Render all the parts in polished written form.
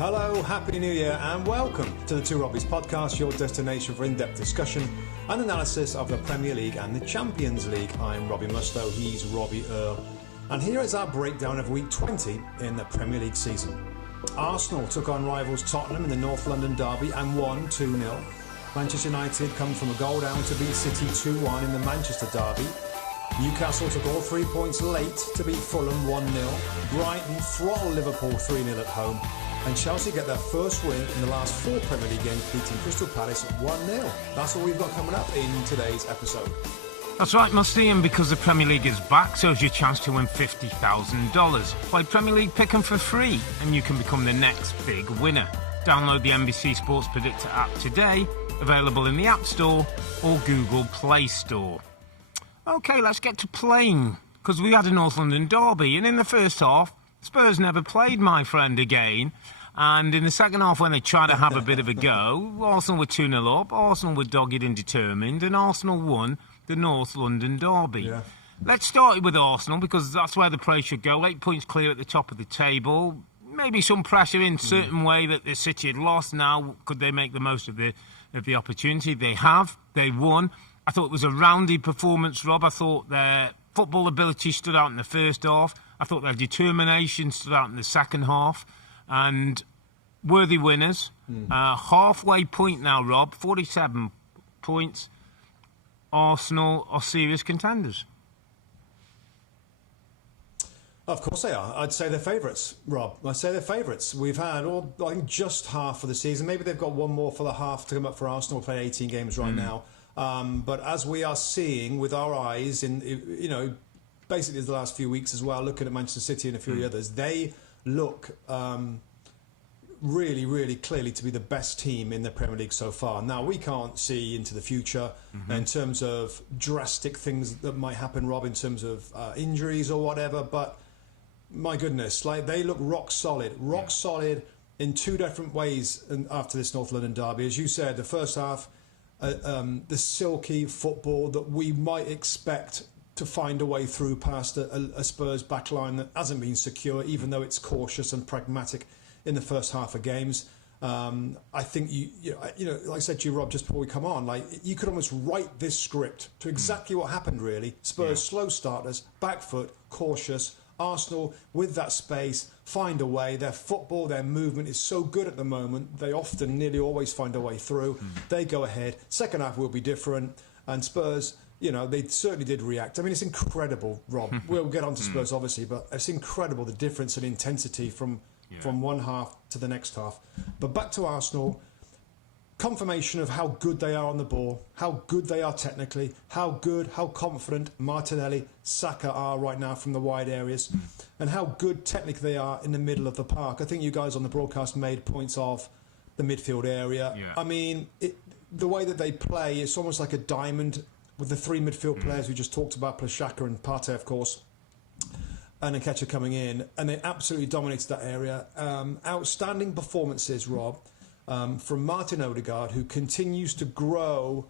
Hello, Happy New Year and welcome to the Robbies Podcast, your destination for in-depth discussion and analysis of the Premier League and the Champions League. I'm Robbie Mustoe, he's Robbie Earle, and here is our breakdown of week 20 in the Premier League season. Arsenal took on rivals Tottenham in the North London derby and won 2-0. Manchester United come from a goal down to beat City 2-1 in the Manchester derby. Newcastle took all 3 points late to beat Fulham 1-0. Brighton throttled Liverpool 3-0 at home. And Chelsea get their first win in the last 4 Premier League games, beating Crystal Palace 1-0. That's what we've got coming up in today's episode. That's right, Mustoe, and because the Premier League is back, so is your chance to win $50,000. Play Premier League Pick'em for free, and you can become the next big winner. Download the NBC Sports Predictor app today, available in the App Store or Google Play Store. OK, let's get to playing, because we had a North London derby, and in the first half, Spurs never played my friend again. And in the second half, when they tried to have a bit of a go, Arsenal were 2-0 up, Arsenal were dogged and determined, and Arsenal won the North London derby. Yeah. Let's start with Arsenal, because that's where the praise should go. 8 points clear at the top of the table. Maybe some pressure in certain way that the City had lost. Now, could they make the most of the opportunity? They have. They won. I thought it was a rounded performance, Rob. I thought their football ability stood out in the first half. I thought their determination stood out in the second half. And worthy winners. Halfway point now, Rob. 47 points. Arsenal are serious contenders. Of course they are. I'd say they're favourites, Rob. I'd say they're favourites. We've had, I think, just half of the season. Maybe they've got one more for the half to come up for Arsenal. We're playing 18 games right now. But as we are seeing with our eyes, basically the last few weeks as well, looking at Manchester City and a few of the others, they look really, really clearly to be the best team in the Premier League so far. Now, we can't see into the future in terms of drastic things that might happen, Rob, in terms of injuries or whatever, but my goodness, like they look rock solid in two different ways after this North London derby. As you said, the first half, the silky football that we might expect to find a way through past a Spurs backline that hasn't been secure, even though it's cautious and pragmatic in the first half of games. I think you know, like I said to you, Rob, just before we come on, like you could almost write this script to exactly what happened. Really, Spurs slow starters, back foot, cautious. Arsenal with that space, find a way. Their football, their movement is so good at the moment. They often, nearly always find a way through. They go ahead. Second half will be different. And Spurs, you know, they certainly did react. I mean, it's incredible, Rob. We'll get on to Spurs, obviously, but it's incredible the difference in intensity from one half to the next half. But back to Arsenal. Confirmation of how good they are on the ball, how good they are technically, how confident Martinelli, Saka are right now from the wide areas, and how good technically they are in the middle of the park. I think you guys on the broadcast made points of the midfield area. Yeah. I mean, the way that they play, it's almost like a diamond with the three midfield players we just talked about, plus Xhaka and Partey, of course, and Nketiah coming in, and they absolutely dominated that area. Outstanding performances, Rob. From Martin Odegaard, who continues to grow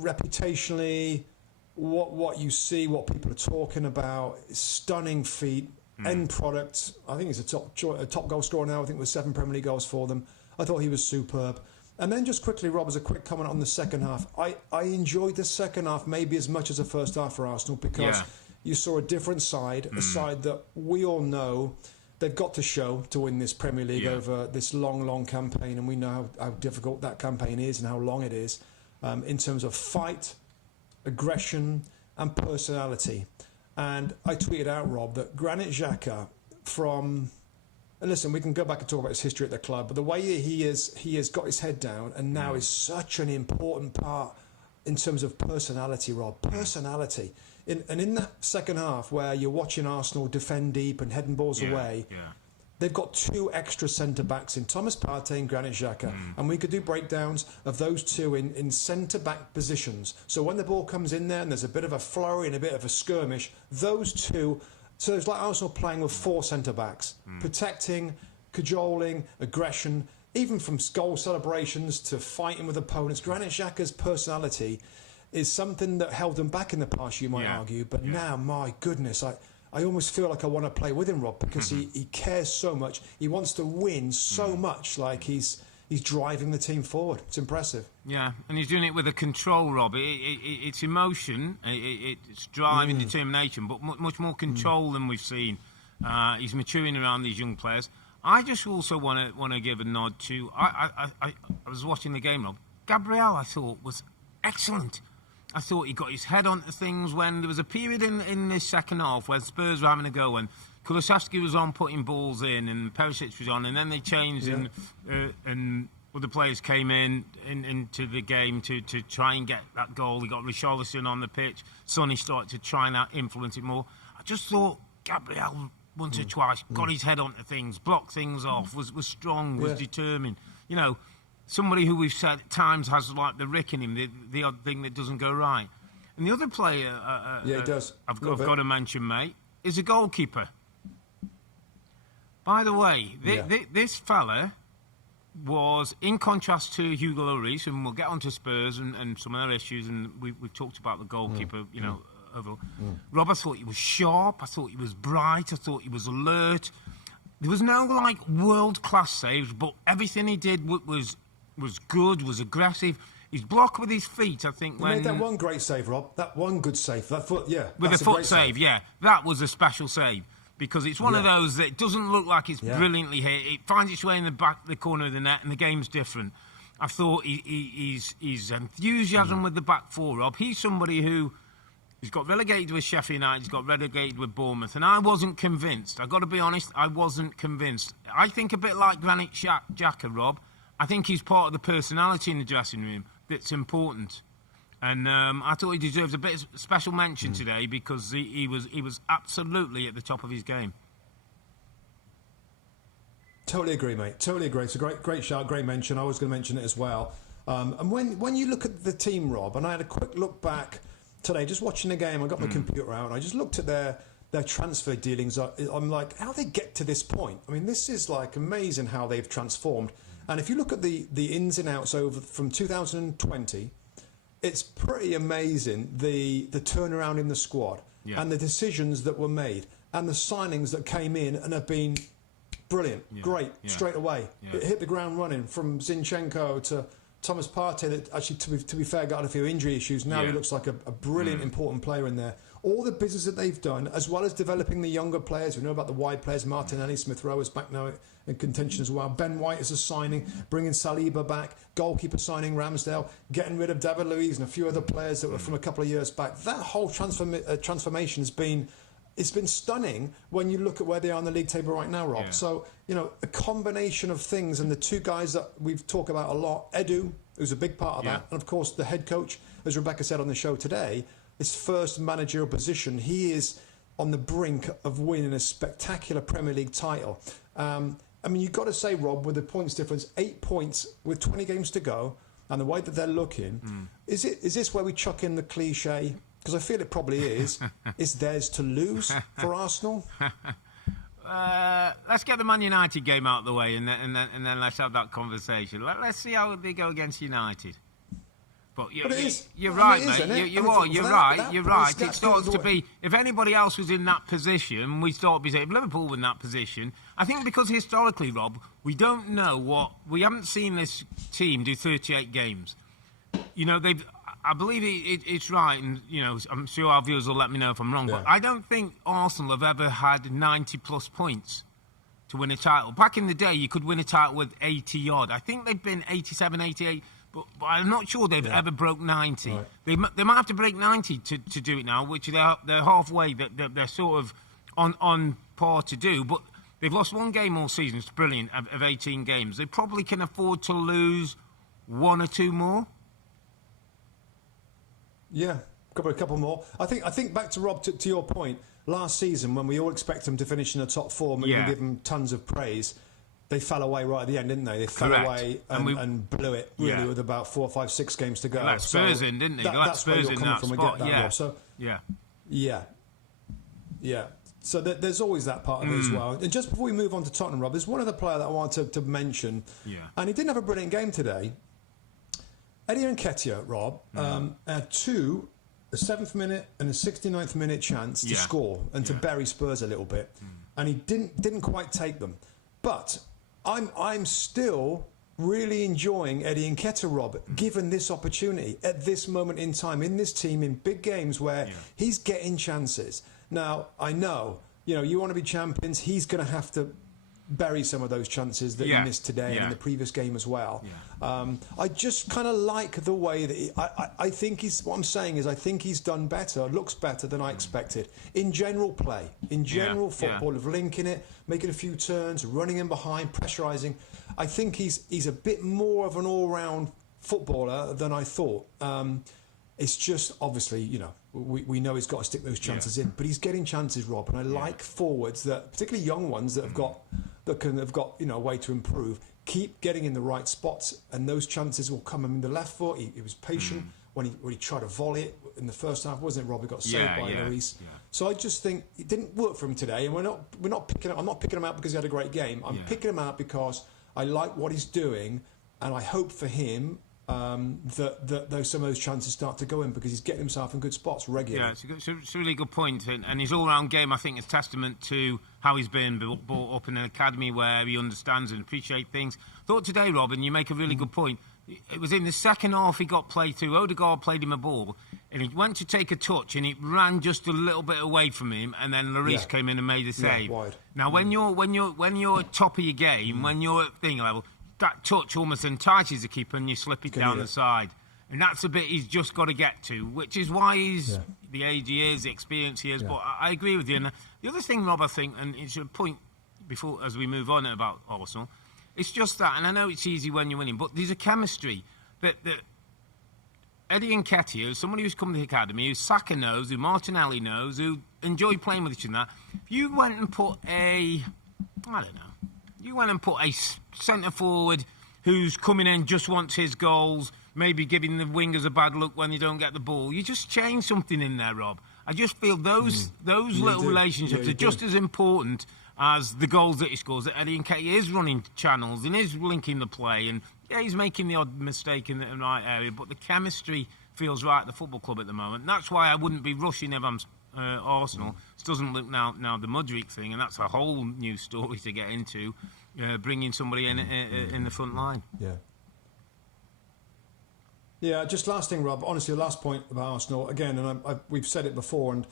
reputationally, what you see, what people are talking about, stunning feat, end product. I think he's a top goal scorer now. I think with 7 Premier League goals for them. I thought he was superb. And then just quickly, Rob, as a quick comment on the second half, I enjoyed the second half maybe as much as the first half for Arsenal because you saw a different side, a side that we all know they've got to show to win this Premier League over this long campaign, and we know how difficult that campaign is and how long it is in terms of fight, aggression and personality. And I tweeted out, Rob, that Granit Xhaka and listen, we can go back and talk about his history at the club, but the way he has got his head down and now is such an important part in terms of personality, Rob. Personality. In that second half where you're watching Arsenal defend deep and heading balls away, they've got 2 extra centre-backs in Thomas Partey and Granit Xhaka. And we could do breakdowns of those 2 in centre-back positions. So when the ball comes in there and there's a bit of a flurry and a bit of a skirmish, those 2... So it's like Arsenal playing with 4 centre-backs, protecting, cajoling, aggression, even from goal celebrations to fighting with opponents. Granit Xhaka's personality is something that held them back in the past, you might argue. But now, my goodness, I almost feel like I want to play with him, Rob, because he cares so much. He wants to win so much, like he's driving the team forward. It's impressive. Yeah, and he's doing it with a control, Rob. It's emotion, it's drive and determination, but much more control than we've seen. He's maturing around these young players. I just also want to give a nod to... I was watching the game, Rob. Gabriel, I thought, was excellent. I thought he got his head onto things when there was a period in the second half where Spurs were having a go and Kulusevski was on putting balls in and Perisic was on, and then they changed and other players came into the game to try and get that goal. He got Richarlison on the pitch. Sonny started to try and influence it more. I just thought Gabriel once or twice got his head onto things, blocked things off, was strong, was determined. You know, somebody who we've said at times has like the rick in him, the odd thing that doesn't go right. And the other player he does. I've got to mention, mate, is a goalkeeper. By the way, this fella was, in contrast to Hugo Lloris, and we'll get on to Spurs and some other issues, and we've talked about the goalkeeper, overall. Rob, I thought he was sharp, I thought he was bright, I thought he was alert. There was no, world-class saves, but everything he did was good, was aggressive. His block with his feet, I think, he made that one great save, Rob. That one good save. That foot, with a foot save, that was a special save. Because it's one of those that doesn't look like it's brilliantly hit. It finds its way in the corner of the net, and the game's different. I thought his enthusiasm with the back four, Rob. He's somebody who he's got relegated with Sheffield United, he's got relegated with Bournemouth, and I wasn't convinced. I've got to be honest, I wasn't convinced. I think a bit like Granit Xhaka, Rob. I think he's part of the personality in the dressing room that's important. And I thought he deserves a bit of special mention today because he was absolutely at the top of his game. Totally agree, mate. Totally agree. It's a great shout, great mention. I was going to mention it as well. And when you look at the team, Rob, and I had a quick look back today, just watching the game, I got my computer out and I just looked at their transfer dealings. I'm like, how they get to this point? I mean, this is like amazing how they've transformed. And if you look at the ins and outs over from 2020... it's pretty amazing, the turnaround in the squad and the decisions that were made and the signings that came in and have been brilliant, great, straight away. It hit the ground running from Zinchenko to Thomas Partey, that actually, to be fair, got a few injury issues. Now he looks like a brilliant, important player in there. All the business that they've done, as well as developing the younger players. We know about the wide players. Martinelli, Smith-Rowe is back now in contention as well. Ben White is a signing, bringing Saliba back, goalkeeper signing Ramsdale, getting rid of David Luiz and a few other players that were from a couple of years back. That whole transformation has been... it's been stunning when you look at where they are on the league table right now, Rob. So, a combination of things, and the two guys that we've talked about a lot, Edu, who's a big part of that, and of course the head coach, as Rebecca said on the show today, his first managerial position. He is on the brink of winning a spectacular Premier League title. I mean, you've got to say, Rob, with the points difference, 8 points with 20 games to go, and the way that they're looking, is this where we chuck in the cliche? Because I feel it probably is. It's theirs to lose for Arsenal. Let's get the Man United game out of the way, and then let's have that conversation. Let's see how they go against United. But you're right, mate. You're right. It starts to be, if anybody else was in that position, we start to be saying, if Liverpool were in that position, I think because historically, Rob, we don't know we haven't seen this team do 38 games. I believe it's right, and I'm sure our viewers will let me know if I'm wrong, but I don't think Arsenal have ever had 90 plus points to win a title. Back in the day, you could win a title with 80 odd. I think they've been 87, 88, but I'm not sure they've ever broke 90. Right. They might have to break 90 to do it now, which they're halfway. They're sort of on par to do, but they've lost one game all season. It's brilliant of 18 games. They probably can afford to lose one or two more. Yeah, a couple more. I think back to Rob, to your point, last season when we all expect them to finish in the top four, and we give them tons of praise, they fell away right at the end, didn't they? They fell away and blew it really with about 4, 5, 6 games to go. They let Spurs in, didn't they? They let Spurs in that spot. Rob. So, So there's always that part of it as well. And just before we move on to Tottenham, Rob, there's one other player that I wanted to mention, and he didn't have a brilliant game today. Eddie Nketiah, Rob, had 2 a 7th minute and a 69th minute chance to score and to bury Spurs a little bit, and he didn't quite take them. But I'm still really enjoying Eddie Nketiah, Rob, given this opportunity at this moment in time in this team in big games where he's getting chances. Now I know, you want to be champions. He's going to have to bury some of those chances that he missed today and in the previous game as well. I just kind of like the way that I think what I'm saying is I think he's done better, looks better than I expected in general play, in general football, of linking it, making a few turns, running in behind, pressurising. I think he's a bit more of an all-round footballer than I thought. It's just, obviously, we know he's got to stick those chances in, but he's getting chances, Rob, and I like forwards, that particularly young ones that have got a way to improve, keep getting in the right spots, and those chances will come. I mean, the left foot, he was patient when he tried to volley it in the first half, wasn't it, Rob? He got saved by Lloris. So I just think it didn't work for him today, and I'm not picking him out because he had a great game. I'm picking him out because I like what he's doing, and I hope for him that some of those chances start to go in, because he's getting himself in good spots regularly. Yeah, it's a really good point, and his all-round game, I think, is testament to how he's been brought up in an academy where he understands and appreciates things. Thought today, Robin, you make a really good point. It was in the second half he got played through. Odegaard played him a ball, and he went to take a touch, and it ran just a little bit away from him, and then Lloris came in and made a save. Wide. Now, when you're top of your game, when you're at thing level, that touch almost entices the keeper, and you slip it down the side. And that's a bit he's just got to get to, which is why he's the age he is, the experience he is. But I agree with you. And the other thing, Rob, I think, and it's a point before as we move on about Arsenal, it's just that, and I know it's easy when you're winning, but there's a chemistry that Eddie Nketiah, who's somebody who's come to the academy, who Saka knows, who Martinelli knows, who enjoy playing with each other. If you went and put a centre forward who's coming in, just wants his goals, maybe giving the wingers a bad look when they don't get the ball, you just change something in there, Rob. I just feel those little relationships are just as important as the goals that he scores. That Eddie Nketiah is running channels and is linking the play, and he's making the odd mistake in the right area, but the chemistry feels right at the football club at the moment. And that's why I wouldn't be rushing if I'm Arsenal. It doesn't look now the Mudryk thing, and that's a whole new story to get into, bringing somebody in the front line. Yeah, just last thing, Rob. Honestly, the last point about Arsenal, again, and we've said it before, and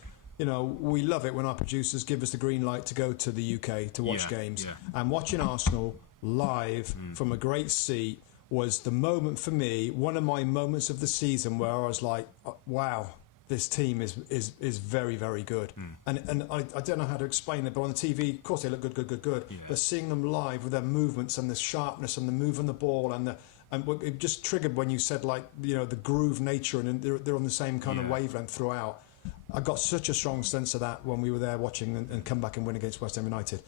we love it when our producers give us the green light to go to the UK to watch games. And watching Arsenal live from a great seat was the moment for me, one of my moments of the season where I was like, wow, this team is very, very good. And I don't know how to explain it, but on the TV, of course, they look good. Yeah. But seeing them live with their movements and the sharpness and the move on the ball and it just triggered when you said, like, the groove nature, and they're on the same kind of wavelength throughout. I got such a strong sense of that when we were there watching and come back and win against West Ham United.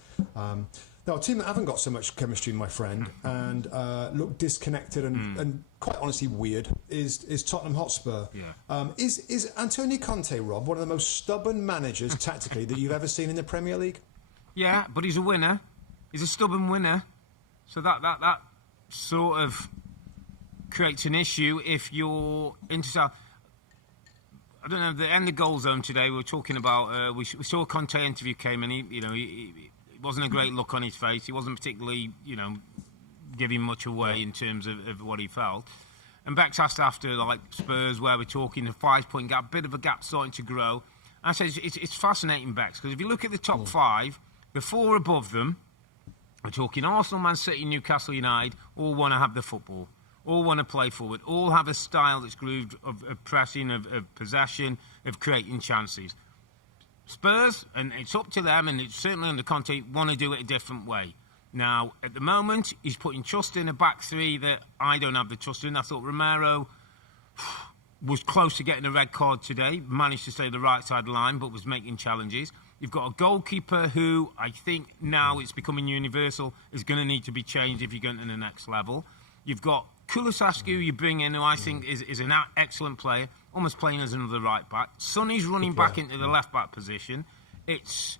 Now, a team that haven't got so much chemistry, my friend, and look disconnected and quite honestly weird, is Tottenham Hotspur. Is Antonio Conte, Rob, one of the most stubborn managers tactically that you've ever seen in the Premier League? Yeah, but he's a winner. He's a stubborn winner. So that sort of creates an issue if you're into... I don't know, the end of goal zone today, we were talking about... we saw a Conte interview came, and he wasn't a great look on his face. He wasn't particularly, giving much away in terms of what he felt. And Beck's asked after, like, Spurs, where we're talking, a 5-point gap, bit of a gap starting to grow. And I said, it's fascinating, Beck's, because if you look at the top five, the four above them, we're talking Arsenal, Man City, Newcastle United, all want to have the football, all want to play forward, all have a style that's grooved of pressing, of possession, of creating chances. Spurs, and it's up to them, and it's certainly under Conte, want to do it a different way. Now, at the moment, he's putting trust in a back three that I don't have the trust in. I thought Romero was close to getting a red card today, managed to stay the right side of the line, but was making challenges. You've got a goalkeeper who I think now it's becoming universal, is going to need to be changed if you're going to the next level. You've got Kulusevski, who you bring in, who I think is an excellent player, almost playing as another right back. Sonny's running back into the left back position. It's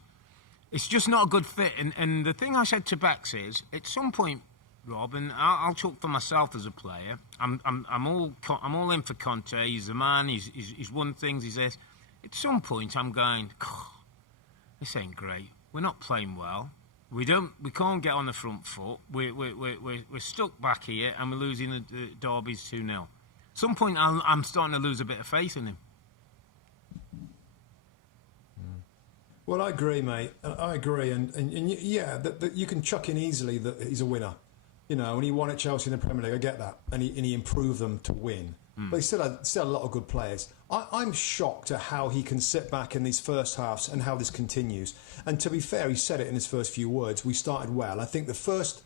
just not a good fit. And the thing I said to Bex is, at some point, Rob, and I'll talk for myself as a player. I'm all in for Conte. He's the man. He's won things. He's this. At some point, I'm going, this ain't great. We're not playing well. We can't get on the front foot. We're stuck back here, and we're losing the derbies 2-0. At some point, I'm starting to lose a bit of faith in him. Well, I agree, mate. I agree, and yeah, that you can chuck in easily that he's a winner. You know, when he won at Chelsea in the Premier League, I get that, and he improved them to win. But he still had a lot of good players. I'm shocked at how he can sit back in these first halves and how this continues. And to be fair, he said it in his first few words. We started well. I think the first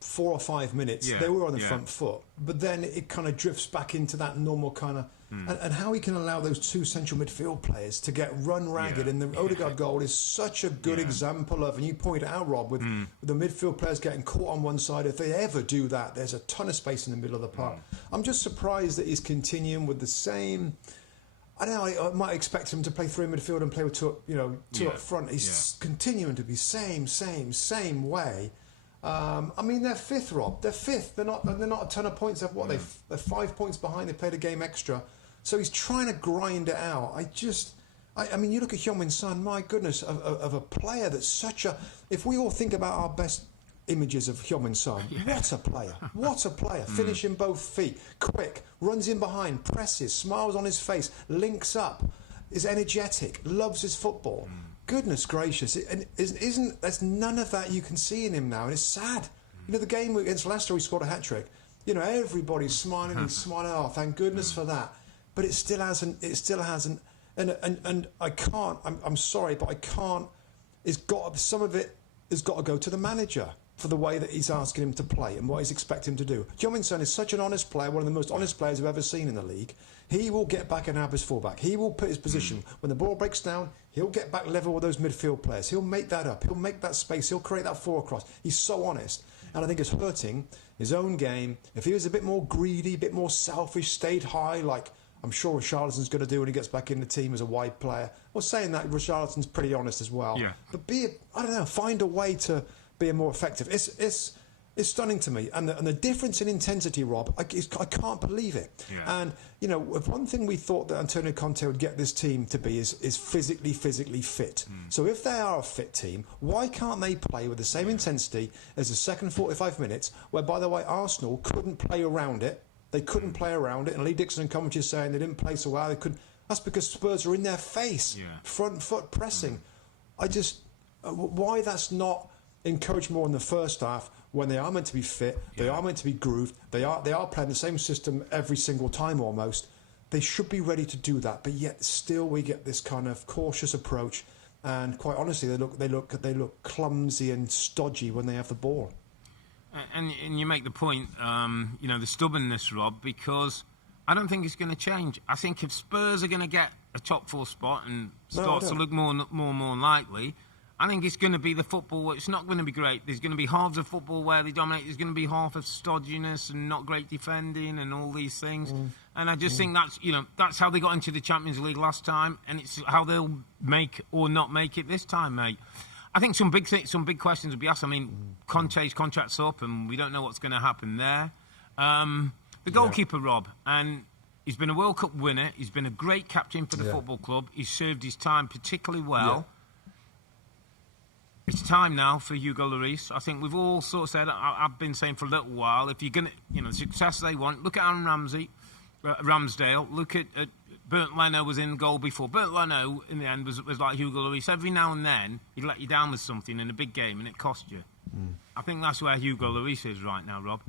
4 or 5 minutes, they were on the front foot. But then it kind of drifts back into that normal kind of... And how he can allow those two central midfield players to get run ragged. And the Odegaard goal is such a good example of... And you pointed out, Rob, with the midfield players getting caught on one side. If they ever do that, there's a ton of space in the middle of the park. I'm just surprised that he's continuing with the same... I don't know, I might expect him to play 3 in midfield and play with two up front. He's continuing to be same way. I mean, they're fifth, Rob. They're fifth. They're not a ton of points. They're 5 points behind. They played a game extra. So he's trying to grind it out. I mean, you look at Heung-min Son, my goodness, of a player that's such a... If we all think about our best images of Heung-min Son, what a player. What a player. Finishing both feet, quick, runs in behind, presses, smiles on his face, links up, is energetic, loves his football. Goodness gracious. There's none of that you can see in him now, and it's sad. You know, the game against Leicester, he scored a hat-trick. You know, everybody's smiling, he's smiling, oh, thank goodness for that. But it still hasn't, and I can't, I'm sorry, but I can't, some of it has got to go to the manager for the way that he's asking him to play and what he's expecting him to do. Heung-min Son is such an honest player, one of the most honest players I've ever seen in the league. He will get back and have his fullback. He will put his position. When the ball breaks down, he'll get back level with those midfield players. He'll make that up. He'll make that space. He'll create that 4 across. He's so honest. And I think it's hurting his own game. If he was a bit more greedy, a bit more selfish, stayed high, like I'm sure Richarlison's going to do when he gets back in the team as a wide player. Well, saying that, Richarlison's pretty honest as well. Yeah. But I don't know, find a way to be more effective. It's stunning to me, and the difference in intensity, Rob, I can't believe it. Yeah. And you know, one thing we thought that Antonio Conte would get this team to be is physically fit. So if they are a fit team, why can't they play with the same intensity as the second 45 minutes? Where, by the way, Arsenal couldn't play around it. They couldn't play around it, and Lee Dixon and commentary is saying they didn't play so well. They couldn't. That's because Spurs are in their face, front foot pressing. Why that's not encouraged more in the first half when they are meant to be fit, they are meant to be grooved, they are playing the same system every single time almost. They should be ready to do that, but yet still we get this kind of cautious approach, and quite honestly, they look clumsy and stodgy when they have the ball. And you make the point, the stubbornness, Rob, because I don't think it's going to change. I think if Spurs are going to get a top 4 spot and start to look more likely, I think it's going to be the football. It's not going to be great. There's going to be halves of football where they dominate. There's going to be half of stodginess and not great defending and all these things. And I just think that's how they got into the Champions League last time, and it's how they'll make or not make it this time, mate. I think some big questions will be asked. I mean, Conte's contract's up, and we don't know what's going to happen there. The goalkeeper, Rob, and he's been a World Cup winner. He's been a great captain for the football club. He's served his time particularly well. It's time now for Hugo Lloris. I think we've all sort of said, I've been saying for a little while, if you're going to, the success they want, look at Aaron Ramsdale, look at Bernd Leno was in goal before. Bernd Leno, in the end, was like Hugo Lloris. Every now and then, he'd let you down with something in a big game, and it cost you. I think that's where Hugo Lloris is right now, Rob.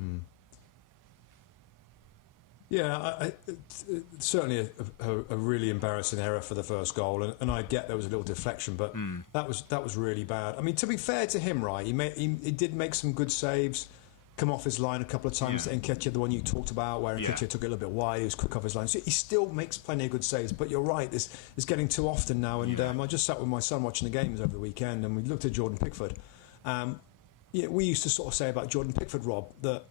Yeah, it's certainly a really embarrassing error for the first goal, and I get there was a little deflection, but that was really bad. I mean, to be fair to him, right, he did make some good saves, come off his line a couple of times. Nketiah, the one you talked about, where Nketiah took it a little bit wide, he was quick off his line. So he still makes plenty of good saves, but you're right, this is getting too often now. And I just sat with my son watching the games over the weekend, and we looked at Jordan Pickford. We used to sort of say about Jordan Pickford, Rob, that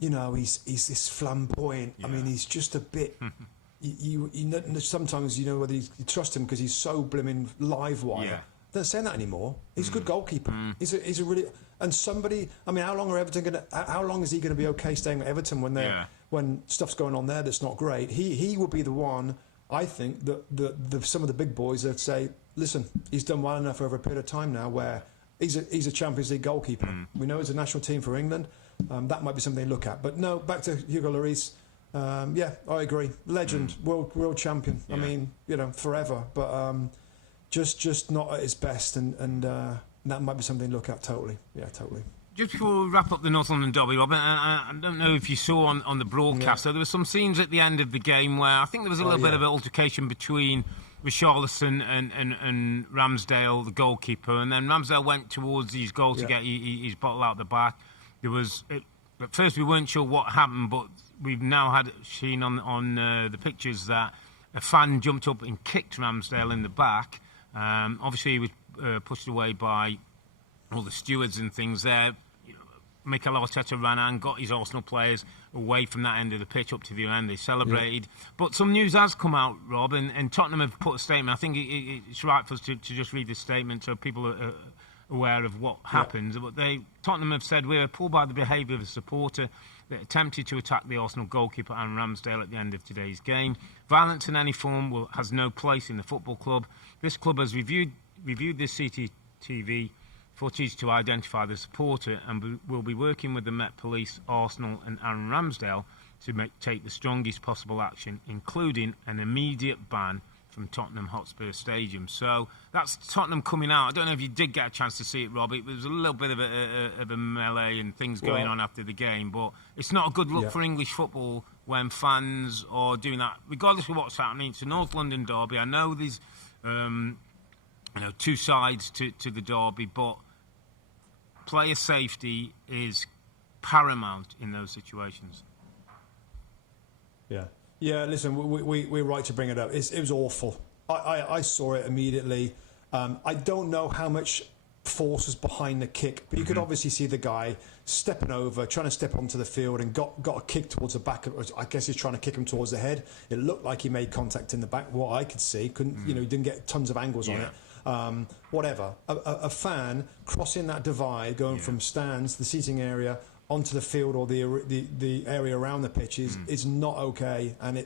he's this flamboyant. I mean, he's just a bit. you sometimes whether you trust him because he's so blimmin' live wire. They're not saying that anymore. He's a good goalkeeper. He's a really. And somebody, I mean, how long are Everton going to? How long is he going to be okay staying at Everton when stuff's going on there that's not great? He will be the one, I think, that some of the big boys that say, listen, he's done well enough over a period of time now where he's a Champions League goalkeeper. We know he's a national team for England. That might be something to look at. But no, back to Hugo Lloris. Yeah, I agree. Legend, world champion. Yeah. I mean, forever. But just not at his best, and that might be something to look at. Totally. Yeah, totally. Just before we wrap up the North London derby, Robin, I don't know if you saw on the broadcast, so there were some scenes at the end of the game where I think there was a little bit of an altercation between Richarlison and Ramsdale, the goalkeeper, and then Ramsdale went towards his goal to get his bottle out the back. At first we weren't sure what happened, but we've now seen on the pictures that a fan jumped up and kicked Ramsdale in the back. Obviously he was pushed away by all the stewards and things there. Mikel Arteta ran and got his Arsenal players away from that end of the pitch up to the end. They celebrated. Yeah. But some news has come out, Rob, and Tottenham have put a statement. I think it's right for us to just read this statement so people are aware of what happened. But Tottenham have said, we're appalled by the behaviour of a supporter that attempted to attack the Arsenal goalkeeper Aaron Ramsdale at the end of today's game. Violence in any form has no place in the football club. This club has reviewed this CCTV footage to identify the supporter and will be working with the Met Police, Arsenal and Aaron Ramsdale to take the strongest possible action, including an immediate ban from Tottenham Hotspur Stadium. So that's Tottenham coming out. I don't know if you did get a chance to see it, Robbie. There was a little bit of a melee and things going on after the game, but it's not a good look for English football when fans are doing that, regardless of what's happening. It's a North London derby. I know there's two sides to the derby, but player safety is paramount in those situations. Yeah. Yeah, listen, we're right to bring it up. It was awful. I saw it immediately. I don't know how much force was behind the kick, but you could obviously see the guy stepping over, trying to step onto the field and got a kick towards the back. I guess he's trying to kick him towards the head. It looked like he made contact in the back, what I could see. He didn't get tons of angles on it. Whatever. A fan crossing that divide, going from stands, the seating area, onto the field or the area around the pitch is not okay. And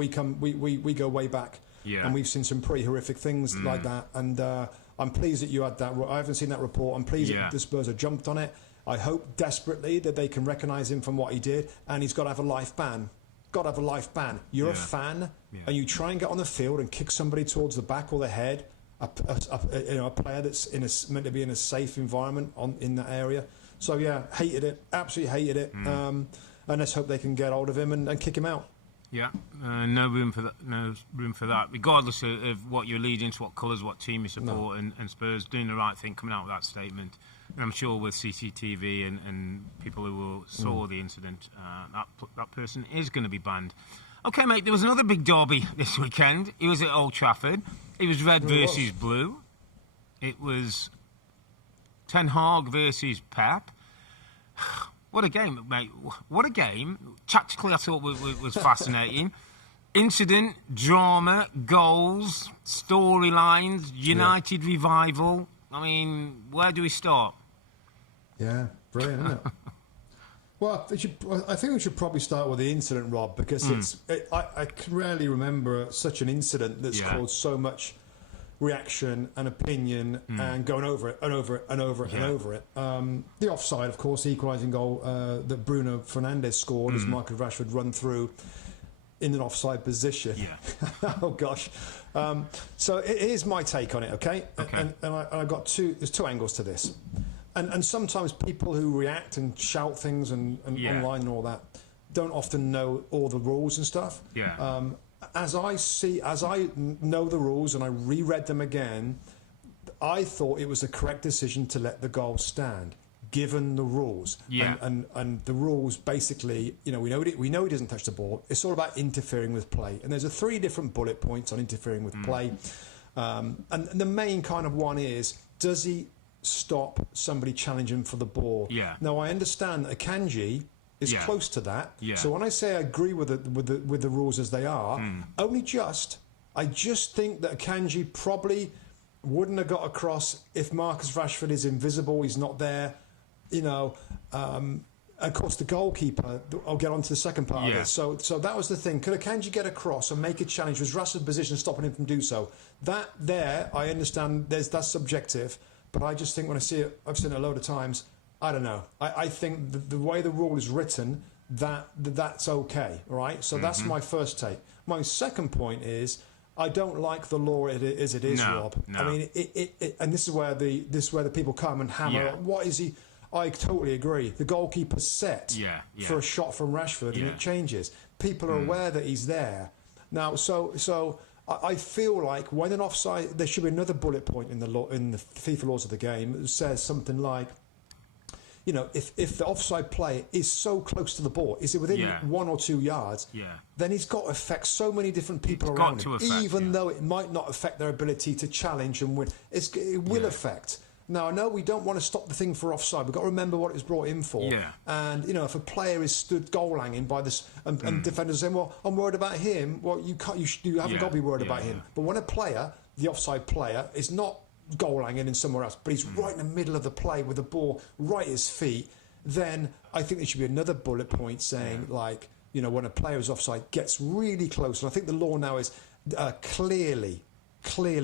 we go way back, and we've seen some pretty horrific things like that. And I'm pleased that you had that. I haven't seen that report. I'm pleased that the Spurs have jumped on it. I hope desperately that they can recognise him from what he did, and he's got to have a life ban. Got to have a life ban. You're a fan, and you try and get on the field and kick somebody towards the back or the head. A player that's meant to be in a safe environment in that area. So yeah, hated it, absolutely hated it, and let's hope they can get hold of him and kick him out. Yeah, no room for that. No room for that. Regardless of what you're leading to, what colours, what team you support, and Spurs doing the right thing, coming out with that statement. And I'm sure with CCTV and people who saw the incident, that person is going to be banned. Okay, mate. There was another big derby this weekend. It was at Old Trafford. It was red versus blue. It was Ten Hag versus Pep. What a game, mate. What a game. Tactically, I thought was fascinating. Incident, drama, goals, storylines, United revival. I mean, where do we start? Yeah, brilliant, isn't it? Well, I think we should probably start with the incident, Rob, because I can rarely remember such an incident that's caused so much reaction and opinion and going over it and over it and over it and over it. The offside, of course, the equalising goal that Bruno Fernandes scored as Marcus Rashford run through in an offside position. Yeah. Oh, gosh. So here's my take on it, okay? And I got there's two angles to this. And sometimes people who react and shout things and online and all that don't often know all the rules and stuff. Yeah. As I know the rules and I reread them again, I thought it was the correct decision to let the goal stand, given the rules. Yeah. And the rules basically, we know he doesn't touch the ball. It's all about interfering with play. And there's 3 different bullet points on interfering with play. And the main kind of one is, does he stop somebody challenging for the ball? Yeah. Now I understand that Akanji is close to that. Yeah. So when I say I agree with the rules as they are, I just think that Akanji probably wouldn't have got across if Marcus Rashford is invisible, he's not there, of course, the goalkeeper, I'll get on to the second part of it. So that was the thing. Could Akanji get across and make a challenge? Was Rashford's position stopping him from do so? That there, I understand that's subjective, but I just think when I see it, I've seen it a load of times, I don't know. I think the way the rule is written, that's okay, right? So that's my first take. My second point is, I don't like the law as it is, Rob. No. I mean, and this is where the people come and hammer. Yeah. What is he? I totally agree. The goalkeeper's set for a shot from Rashford, and it changes. People are aware that he's there now. So I feel like when an offside, there should be another bullet point in the FIFA laws of the game that says something like, if the offside player is so close to the ball, is it within 1 or 2 yards? Then he's got to affect so many different people around him, even though it might not affect their ability to challenge and win. It will affect. Now, I know we don't want to stop the thing for offside. We've got to remember what it was brought in for. Yeah. And, if a player is stood goal-hanging by this, and defenders are saying, well, I'm worried about him. Well, you haven't got to be worried about him. But when a player, the offside player, is not goal-hanging in somewhere else, but he's right in the middle of the play with the ball right at his feet, then I think there should be another bullet point saying, when a player is offside, gets really close. And I think the law now is clearly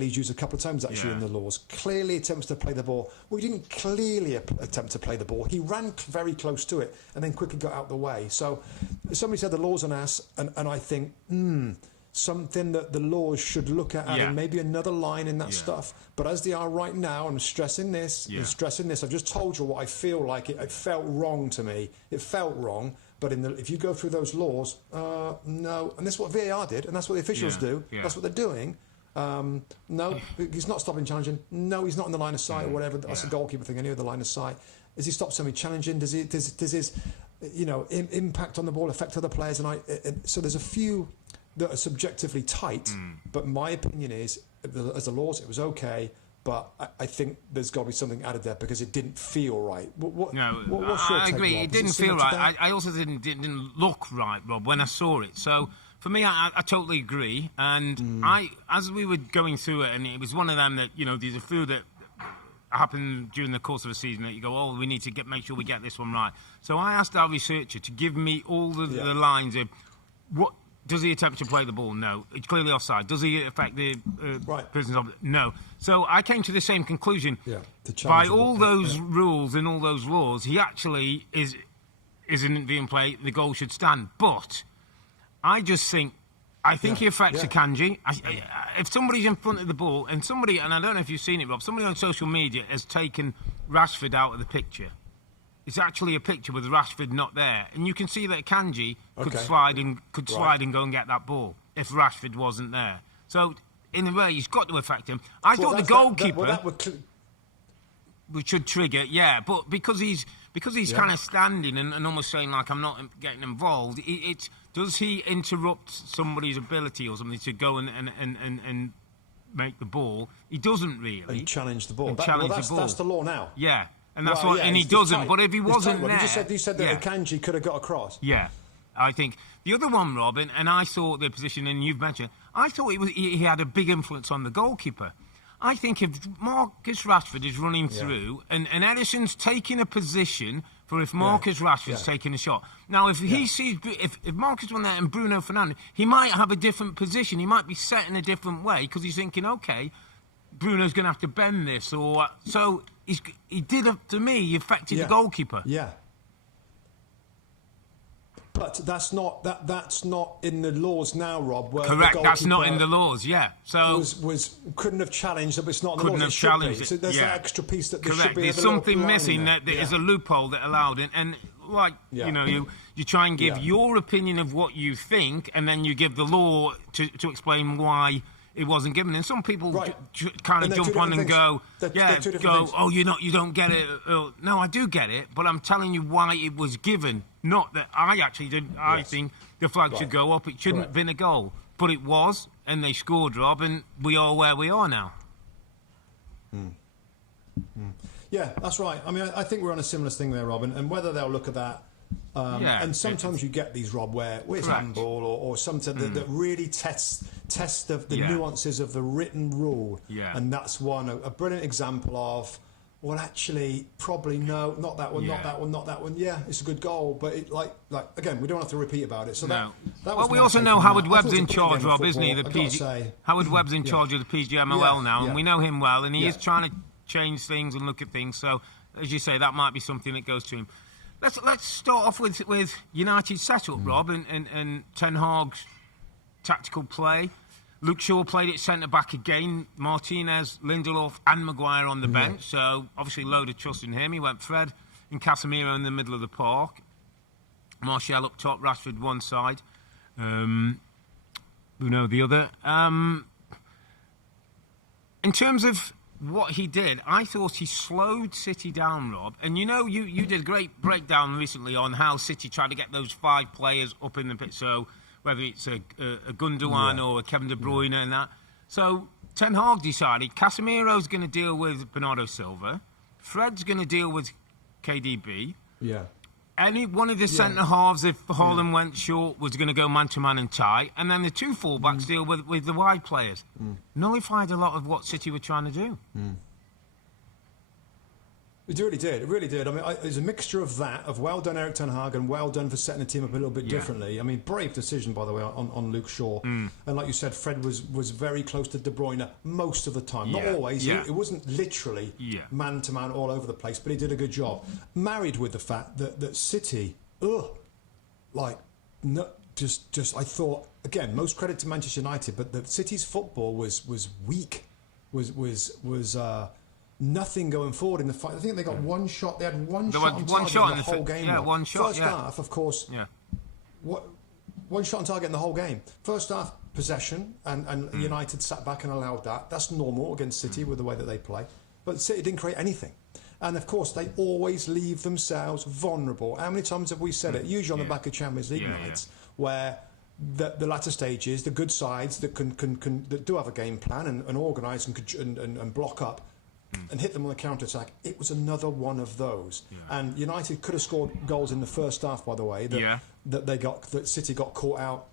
used a couple of times actually in the laws. Clearly attempts to play the ball. Well, he didn't clearly attempt to play the ball. He ran very close to it and then quickly got out the way. So somebody said the law's an ass, and I think something that the laws should look at adding maybe another line in that stuff. But as they are right now, I'm stressing this. I've just told you what I feel like. It felt wrong to me. It felt wrong. But if you go through those laws, no. And that's what VAR did, and that's what the officials do. That's what they're doing. No, he's not stopping challenging. No, he's not in the line of sight or whatever. That's a goalkeeper thing. Any other line of sight? Does he stop somebody challenging? Does his impact on the ball affect other players? So there's a few that are subjectively tight. But my opinion is, as the laws, it was okay. But I think there's got to be something added there because it didn't feel right. What's your I take, agree. Rob? It didn't feel right. I also didn't look right, Rob, when I saw it. So for me, I totally agree. And as we were going through it, and it was one of them that, there's a few that happen during the course of a season that you go, we need to make sure we get this one right. So I asked our researcher to give me all the lines of what. Does he attempt to play the ball? No. It's clearly offside. Does he affect the prisoners? No. So I came to the same conclusion. By all those rules and all those laws, he actually isn't being played. The goal should stand. But I just think, he affects Akanji. If somebody's in front of the ball, and I don't know if you've seen it, Rob, somebody on social media has taken Rashford out of the picture. It's actually a picture with Rashford not there, and you can see that Akanji could slide and go and get that ball if Rashford wasn't there. So in a way, he's got to affect him. I thought the goalkeeper we should trigger, but because he's kind of standing and almost saying like I'm not getting involved. Does he interrupt somebody's ability or something to go and make the ball? He doesn't really. And challenge the ball. That's the law now. Yeah. And that's and he doesn't. Tight. But if he wasn't there, you said that Akanji could have got across. Yeah, I think the other one, Robin, and I saw the position, and you've mentioned. I thought he had a big influence on the goalkeeper. I think if Marcus Rashford is running through, and Ederson's taking a position for if Marcus Rashford's taking a shot. Now, if he sees if Marcus went there and Bruno Fernandes, he might have a different position. He might be set in a different way because he's thinking, okay, Bruno's going to have to bend this, or so. He did, to me, he affected the goalkeeper. Yeah. But that's not in the laws now, Rob. Where correct, that's not in the laws, So couldn't have challenged it, but it's not in the laws. Couldn't have challenged it. So there's that extra piece that there should be. There's something missing. There is a loophole that allowed it, and you try and give your opinion of what you think, and then you give the law to explain why it wasn't given. And some people kind of jump on and go, you don't get it. No, I do get it, but I'm telling you why it was given. Not that I actually didn't. I think the flag should go up. It shouldn't have been a goal. But it was, and they scored, Rob, and we are where we are now. Yeah, that's right. I mean, I think we're on a similar thing there, Rob, and whether they'll look at that. And sometimes you get these, Rob, where it's handball or something that really tests the nuances of the written rule. And that's a brilliant example of well, actually, probably no, not that one, not that one, not that one. Yeah, it's a good goal, but it, like again, we don't have to repeat about it. So no. that well, was we also know Howard Webb's in charge, Rob, isn't he? Howard Webb's in charge of the PGMOL now, and we know him well, and he is trying to change things and look at things. So, as you say, that might be something that goes to him. Let's start off with United's setup, Rob, and Ten Hag's tactical play. Luke Shaw played at centre-back again. Martinez, Lindelof and Maguire on the bench. So, obviously, load of trust in him. He went Fred and Casemiro in the middle of the park. Martial up top, Rashford one side. Bruno the other. In terms of what he did, I thought he slowed City down, Rob. And you did a great breakdown recently on how City tried to get those 5 players up in the pitch. So, whether it's a Gundogan or a Kevin De Bruyne and that. So Ten Hag decided Casemiro's going to deal with Bernardo Silva, Fred's going to deal with KDB. Yeah. Any one of the centre halves, if Haaland went short, was going to go man to man and tie, and then the 2 fullbacks deal with the wide players. Nullified a lot of what City were trying to do. It really did. It really did. I mean, there's a mixture of that, of well done Erik ten Hag and well done for setting the team up a little bit differently. I mean, brave decision, by the way, on Luke Shaw. And like you said, Fred was very close to De Bruyne most of the time. Not always. It wasn't literally man-to-man all over the place, but he did a good job. Married with the fact that City, I thought, again, most credit to Manchester United, but the City's football was weak, was nothing going forward in the fight. I think they got one shot. They had one shot on target in the whole game. Yeah, one shot. First half, of course. Yeah. One shot on target in the whole game. First half possession, and United sat back and allowed that. That's normal against City with the way that they play. But City didn't create anything. And of course, they always leave themselves vulnerable. How many times have we said it? Usually on the back of Champions League nights, where the latter stages, the good sides that that do have a game plan and organise and block up. And hit them on the counter-attack. It was another one of those. And United could have scored goals in the first half, by the way, that City got caught out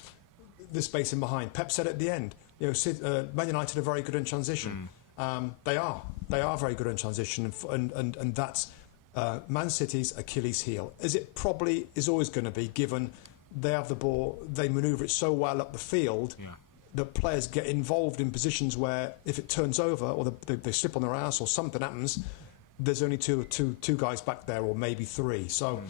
the space in behind. Pep said at the end, Man United are very good in transition. They are very good in transition, and that's Man City's Achilles heel, as it probably is always going to be, given they have the ball, they manoeuvre it so well up the field. That players get involved in positions where if it turns over or they slip on their ass or something happens, there's only two guys back there or maybe 3. So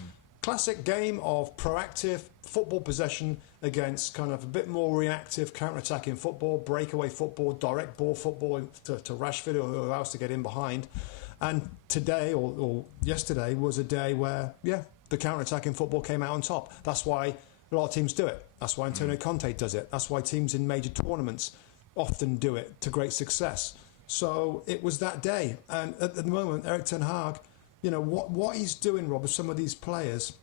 classic game of proactive football possession against kind of a bit more reactive counter-attacking football, breakaway football, direct ball football to Rashford or who else to get in behind. And today or yesterday was a day where, the counter-attacking football came out on top. That's why a lot of teams do it. That's why Antonio Conte does it. That's why teams in major tournaments often do it to great success. So it was that day. And at the moment, Erik ten Hag, what he's doing, Rob, with some of these players,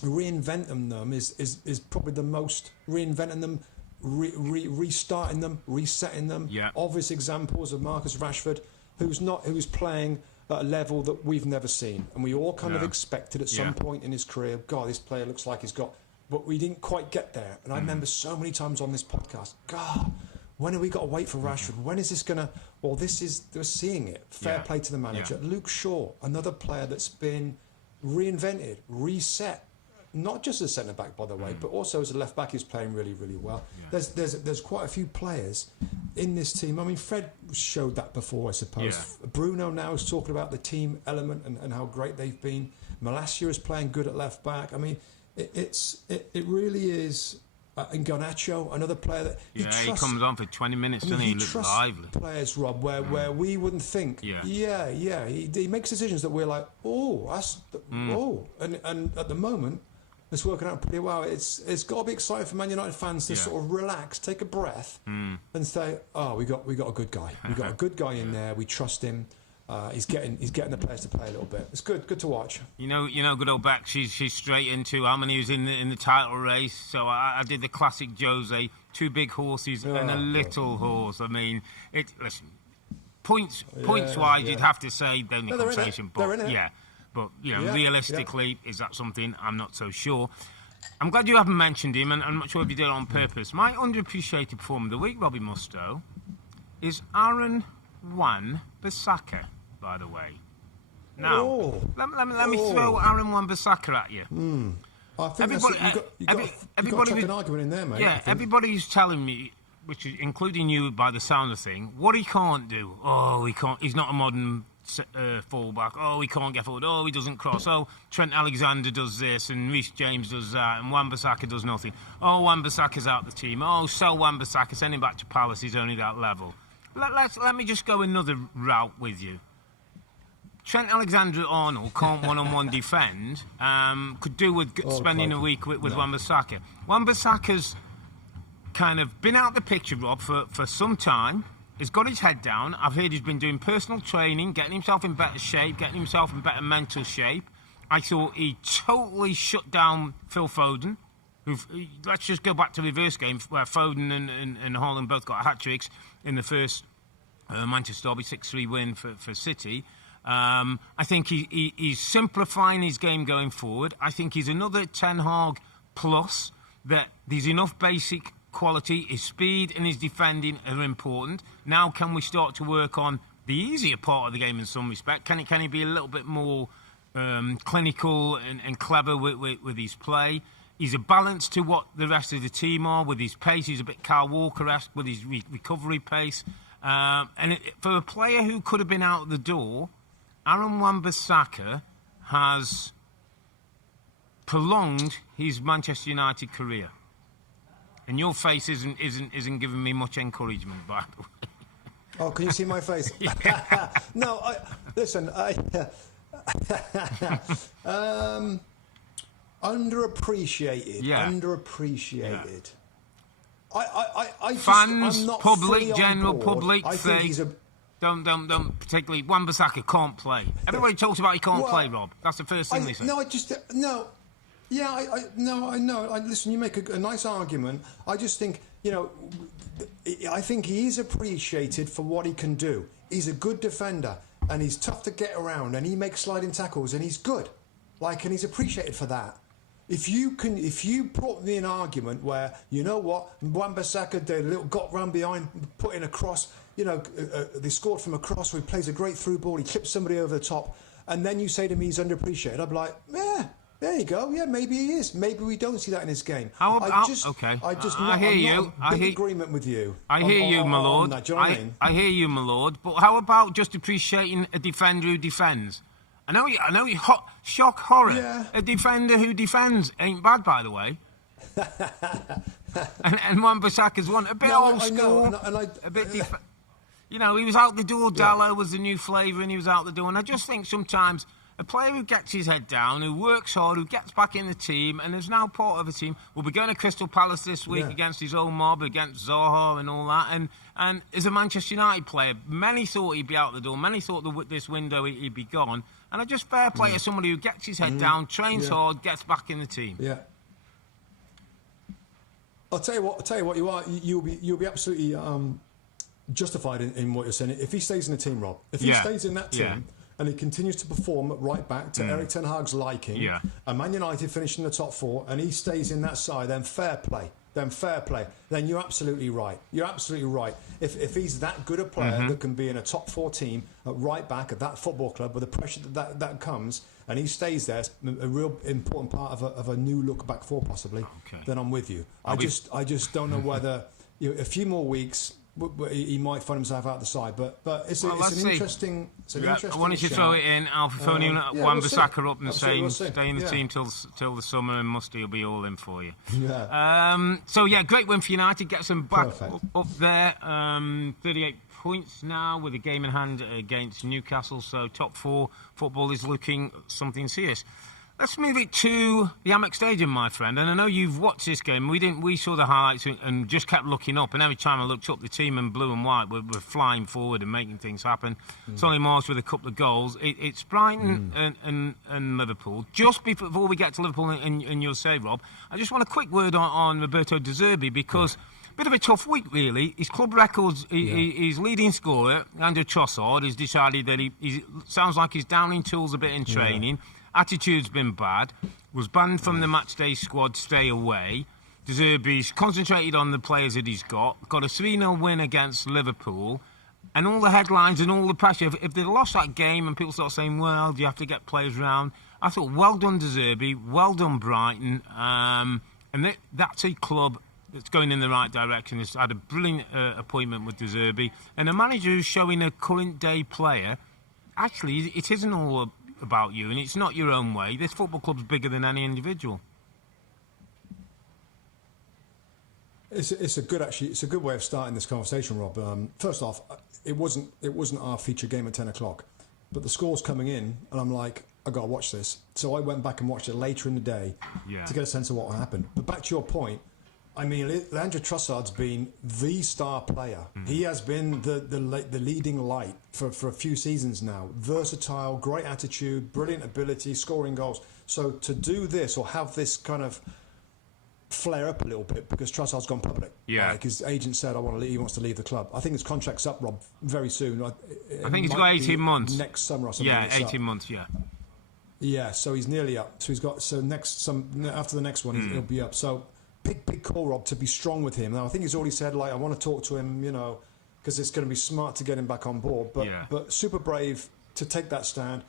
reinventing them is probably the most, reinventing them, restarting them, resetting them. Obvious examples of Marcus Rashford, who's playing at a level that we've never seen. And we all kind of expected at some point in his career, God, this player looks like he's got... But we didn't quite get there. And I remember so many times on this podcast, God, when have we got to wait for Rashford? When is this going to... Well, they're seeing it. Fair play to the manager. Luke Shaw, another player that's been reinvented, reset. Not just as centre-back, by the way, but also as a left-back, he's playing really, really well. There's quite a few players in this team. I mean, Fred showed that before, I suppose. Bruno now is talking about the team element and how great they've been. Malacia is playing good at left-back. I mean... It really is. And Garnacho, another player that he comes on for 20 minutes, doesn't he? He looks lively. Players, Rob, where we wouldn't think. He makes decisions that we're like, and at the moment, it's working out pretty well. It's got to be exciting for Man United fans to sort of relax, take a breath, and say, we got a good guy. We got a good guy in there. We trust him. He's getting the players to play a little bit. It's good to watch. Good old Beck. She's straight into how many was in the title race. So I did the classic Jose, 2 big horses and a little horse. I mean, listen, points wise, you'd have to say they're in the conversation, but realistically, is that something? I'm not so sure. I'm glad you haven't mentioned him, and I'm not sure if you did it on purpose. My underappreciated performer of the week, Robbie Mustoe, is Aaron Wan-Bissaka. By the way, Now, let me throw Aaron Wan-Bissaka at you. I think you've got to chuck an argument in there, mate. Yeah, everybody's telling me, which is including you by the sound of thing, what he can't do. Oh, he can't. He's not a modern fullback. Oh, he can't get forward. Oh, he doesn't cross. Oh, Trent Alexander does this, and Reece James does that, and Wan-Bissaka does nothing. Oh, Wan-Bissaka's out the team. Oh, sell Wan-Bissaka, send him back to Palace. He's only that level. Let me just go another route with you. Trent Alexander-Arnold can't one-on-one defend. Could do with spending a week with Wan-Bissaka. Wan-Bissaka's kind of been out the picture, Rob, for some time. He's got his head down. I've heard he's been doing personal training, getting himself in better shape, getting himself in better mental shape. I thought he totally shut down Phil Foden. Let's just go back to reverse game where Foden and Haaland both got hat-tricks in the first Manchester Derby 6-3 win for City. I think he's simplifying his game going forward. I think he's another Ten Hag plus, that there's enough basic quality. His speed and his defending are important. Now can we start to work on the easier part of the game in some respect? Can he be a little bit more clinical and clever with his play? He's a balance to what the rest of the team are with his pace. He's a bit Kyle Walker-esque with his recovery pace. For a player who could have been out the door, Aaron Wan-Bissaka has prolonged his Manchester United career. And your face isn't giving me much encouragement, by the way. Oh, can you see my face? No, listen. Underappreciated. Yeah. Underappreciated. Yeah. Fans, I'm not public, general board. public, I think he's don't particularly. Wan-Bissaka can't play. Everybody talks about he can't play, Rob. That's the first thing they say. No. Yeah, I know. Listen, you make a nice argument. I just think, I think he is appreciated for what he can do. He's a good defender, and he's tough to get around, and he makes sliding tackles, and he's good. And he's appreciated for that. If you put me an argument where, you know what, Wan-Bissaka, they got round behind, put in a cross, they scored from a cross where he plays a great through ball, he clips somebody over the top, and then you say to me he's underappreciated, I'd be like, yeah. There you go. Yeah, maybe he is. Maybe we don't see that in his game. I hear you. I'm in agreement with you. I hear you, my lord. Do you know what I mean? I hear you, my lord. But how about just appreciating a defender who defends? I know you shock horror. Yeah. A defender who defends ain't bad, by the way. and Wan-Bissaka's one a bit old school. A bit. He was out the door. Dallo was the new flavour, and he was out the door. And I just think sometimes a player who gets his head down, who works hard, who gets back in the team, and is now part of a team, will be going to Crystal Palace this week against his own mob, against Zaha and all that. And as a Manchester United player, many thought he'd be out the door. Many thought that this window he'd be gone. And I just fair play to somebody who gets his head down, trains hard, gets back in the team. Yeah. I'll tell you what you are. You'll be absolutely justified in what you're saying. If he stays in the team, Rob. If he stays in that team. And he continues to perform right back to Erik ten Hag's liking, and Man United finish in the top 4, and he stays in that side, then fair play. Then you're absolutely right. If he's that good a player that can be in a top 4 team at right back at that football club with the pressure that comes, and he stays there, a real important part of a new look back 4 possibly, then I'm with you. I just don't know whether a few more weeks he might find himself out the side, but it's an interesting. I wanted to throw it in. I'll phone him Wan-Bissaka up and say stay in the team till the summer, and Mustoe will be all in for you. Great win for United. Gets them back up there. 38 points now with a game in hand against Newcastle. So top 4 football is looking something serious. Let's move it to the Amex Stadium, my friend. And I know you've watched this game. We saw the highlights and just kept looking up. And every time I looked up, the team in blue and white were flying forward and making things happen. Solly Marsh with a couple of goals. It's Brighton and Liverpool. Just before we get to Liverpool and you'll say, Rob, I just want a quick word on Roberto De Zerbi because bit of a tough week, really. His club records, his leading scorer, Andrew Trossard, has decided that he sounds like he's downing tools a bit in training. Attitude's been bad. Was banned from the matchday squad, stay away. De Zerbi's concentrated on the players that he's got. Got a 3-0 win against Liverpool. And all the headlines and all the pressure, if they lost that game and people start saying, well, do you have to get players round? I thought, well done De Zerbi, well done Brighton. And that's a club that's going in the right direction. It's had a brilliant appointment with De Zerbi. And a manager who's showing a current day player, actually, it isn't all about you and it's not your own way. This football club's bigger than any individual. It's a good way of starting this conversation, Rob. First off, it wasn't our feature game at 10 o'clock, but the score's coming in, and I'm like, I got to watch this. So I went back and watched it later in the day to get a sense of what happened. But back to your point, I mean, Leandro Trossard's been the star player. He has been the leading light for a few seasons now. Versatile, great attitude, brilliant ability, scoring goals. So to do this or have this kind of flare up a little bit because Trossard's gone public. Yeah. Like his agent said, he wants to leave the club. I think his contract's up, Rob, very soon. I think he's got 18 months. Next summer or something. Yeah, 18 months, yeah. Yeah, so he's nearly up. So he's got, after the next one, he'll be up. So big call, Rob, to be strong with him. Now, I think he's already said, like, I want to talk to him, because it's going to be smart to get him back on board. But super brave to take that stand.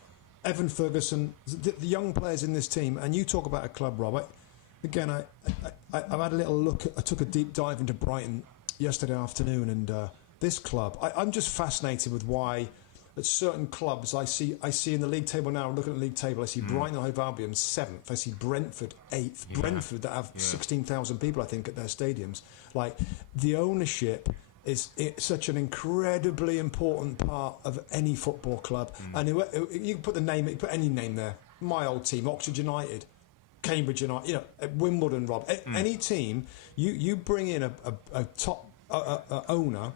Evan Ferguson, the young players in this team, and you talk about a club, Rob. Again, I've had a little look. I took a deep dive into Brighton yesterday afternoon, and this club, I'm just fascinated with why at certain clubs I see in the league table now. Looking at the league table, I see Brighton and Hove Albion 7th. I see Brentford 8th. Yeah. Brentford that have 16,000 people, I think, at their stadiums. Like the ownership is such an incredibly important part of any football club. And you can put the name, you put any name there. My old team, Oxford United. Cambridge United, Wimbledon, Rob. Any team, you bring in a top owner,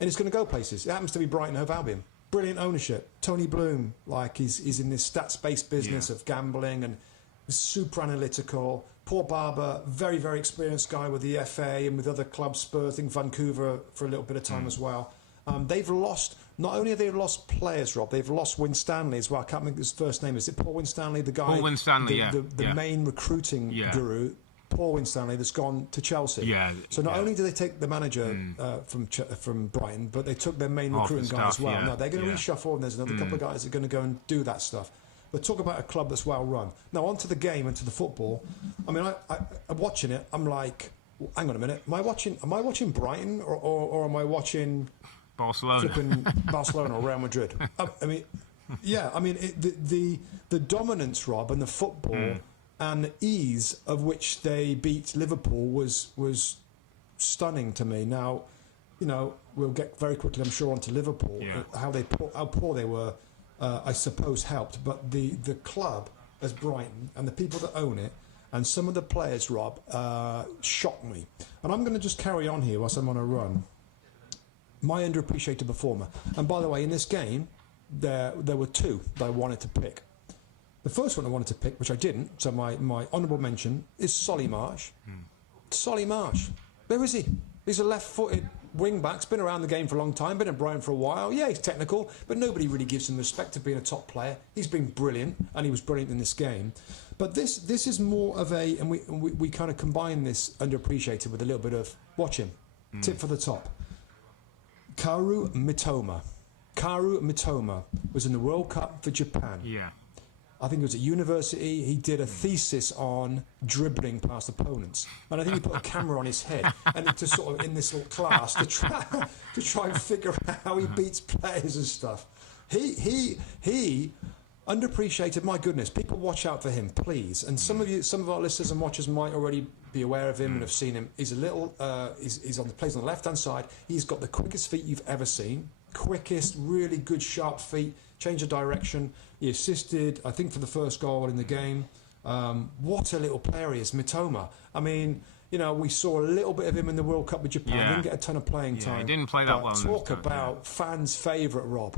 and it's going to go places. It happens to be Brighton Hove Albion. Brilliant ownership. Tony Bloom, like he's in this stats-based business of gambling and super analytical. Paul Barber, very, very experienced guy with the FA and with other clubs, Spurs, I think Vancouver for a little bit of time as well. They've lost, not only have they lost players, Rob, they've lost Winstanley as well. I can't remember his first name. Is it Paul Winstanley, the guy? Paul Winstanley, the main recruiting guru, Paul Winstanley, that's gone to Chelsea. Yeah. So not only do they take the manager from Brighton, but they took their main recruiting guy as well. Yeah. Now they're going to reshuffle, and there's another couple of guys that are going to go and do that stuff. But talk about a club that's well run. Now onto the game and to the football. I mean, I'm watching it. I'm like, hang on a minute. Am I watching Brighton or am I watching Barcelona or Real Madrid? I mean, the dominance, Rob, and the football and the ease of which they beat Liverpool was stunning to me. Now, we'll get very quickly, I'm sure, onto Liverpool. How poor they were, I suppose, helped. But the club as Brighton and the people that own it and some of the players, Rob, shocked me. And I'm going to just carry on here whilst I'm on a run. My underappreciated performer. And by the way, in this game, there were two that I wanted to pick. The first one I wanted to pick, which I didn't, so my honourable mention, is Solly Marsh. Solly Marsh. Where is he? He's a left-footed wing-back. He's been around the game for a long time, been at Brighton for a while. Yeah, he's technical, but nobody really gives him respect of being a top player. He's been brilliant, and he was brilliant in this game. But this is more of a... And we kind of combine this underappreciated with a little bit of... Watch him. Tip for the top. Kaoru Mitoma. Kaoru Mitoma was in the World Cup for Japan. Yeah. I think it was at university. He did a thesis on dribbling past opponents, and I think he put a camera on his head and to sort of in this little class to try and figure out how he beats players and stuff. He underappreciated. My goodness, people watch out for him, please. And some of our listeners and watchers might already be aware of him and have seen him. He's a little. Plays on the left hand side. He's got the quickest feet you've ever seen. Quickest, really good, sharp feet. Change of direction. He assisted, I think, for the first goal in the game. What a little player he is, Mitoma. I mean, we saw a little bit of him in the World Cup with Japan. Yeah. Didn't get a ton of playing time. He didn't play that well. Talk about fans' favourite, Rob.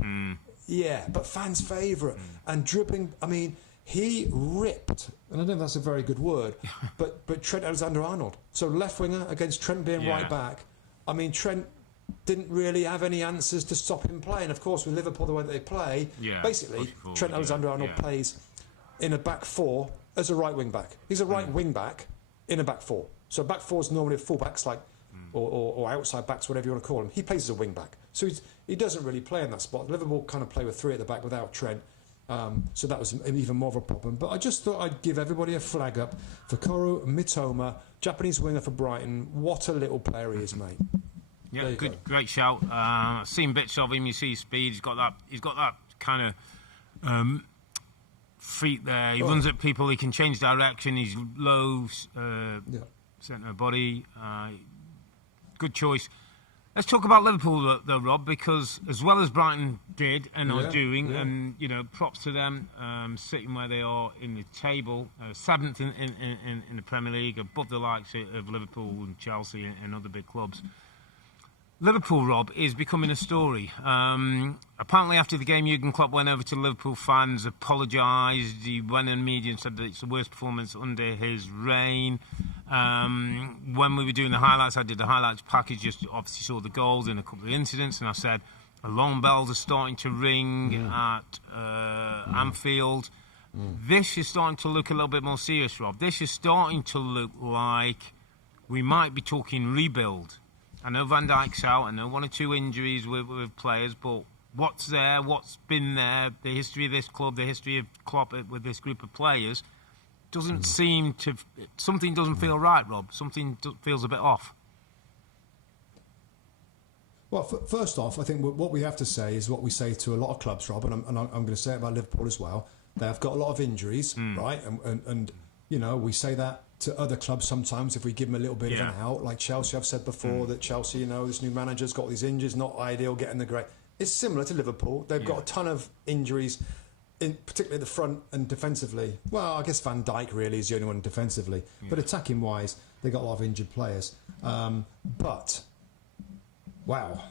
Yeah, but fans' favourite. And dribbling, I mean, he ripped, and I don't know if that's a very good word, but Trent Alexander-Arnold. So left winger against Trent being right back. I mean, Trent didn't really have any answers to stop him playing. Of course, with Liverpool, the way that they play, basically, Trent Alexander-Arnold plays in a back four as a right wing back. He's a right wing back in a back four. So back four is normally full backs, like or outside backs, whatever you want to call them. He plays as a wing back. So he doesn't really play in that spot. Liverpool kind of play with 3 at the back without Trent. So that was even more of a problem. But I just thought I'd give everybody a flag up for Koro Mitoma, Japanese winger for Brighton. What a little player he is, mate. Yeah, great shout. Seen bits of him. You see his speed. He's got that kind of feet there. He runs at people. He can change direction. He's low, centre body. Good choice. Let's talk about Liverpool, though, Rob, because as well as Brighton did and are doing, and props to them, sitting where they are in the table, 7th in the Premier League, above the likes of Liverpool and Chelsea and other big clubs. Liverpool, Rob, is becoming a story. Apparently, after the game, Jurgen Klopp went over to Liverpool fans, apologised. He went in media and said that it's the worst performance under his reign. When we were doing the highlights, I did the highlights package, just obviously saw the goals and a couple of incidents, and I said, alarm bells are starting to ring at Anfield. This is starting to look a little bit more serious, Rob. This is starting to look like we might be talking rebuild. I know Van Dijk's out, I know 1 or 2 injuries with players, but what's there, what's been there, the history of this club, the history of Klopp with this group of players, doesn't seem to... Something doesn't feel right, Rob. Something feels a bit off. Well, first off, I think what we have to say is what we say to a lot of clubs, Rob, and I'm going to say it about Liverpool as well. They have got a lot of injuries, right? And we say that to other clubs sometimes if we give them a little bit of an out. Like Chelsea, I've said before that Chelsea, this new manager's got these injuries, not ideal, getting the great. It's similar to Liverpool. They've got a ton of injuries, particularly at the front and defensively. Well, I guess Van Dijk really is the only one defensively. But attacking-wise, they've got a lot of injured players. But, wow.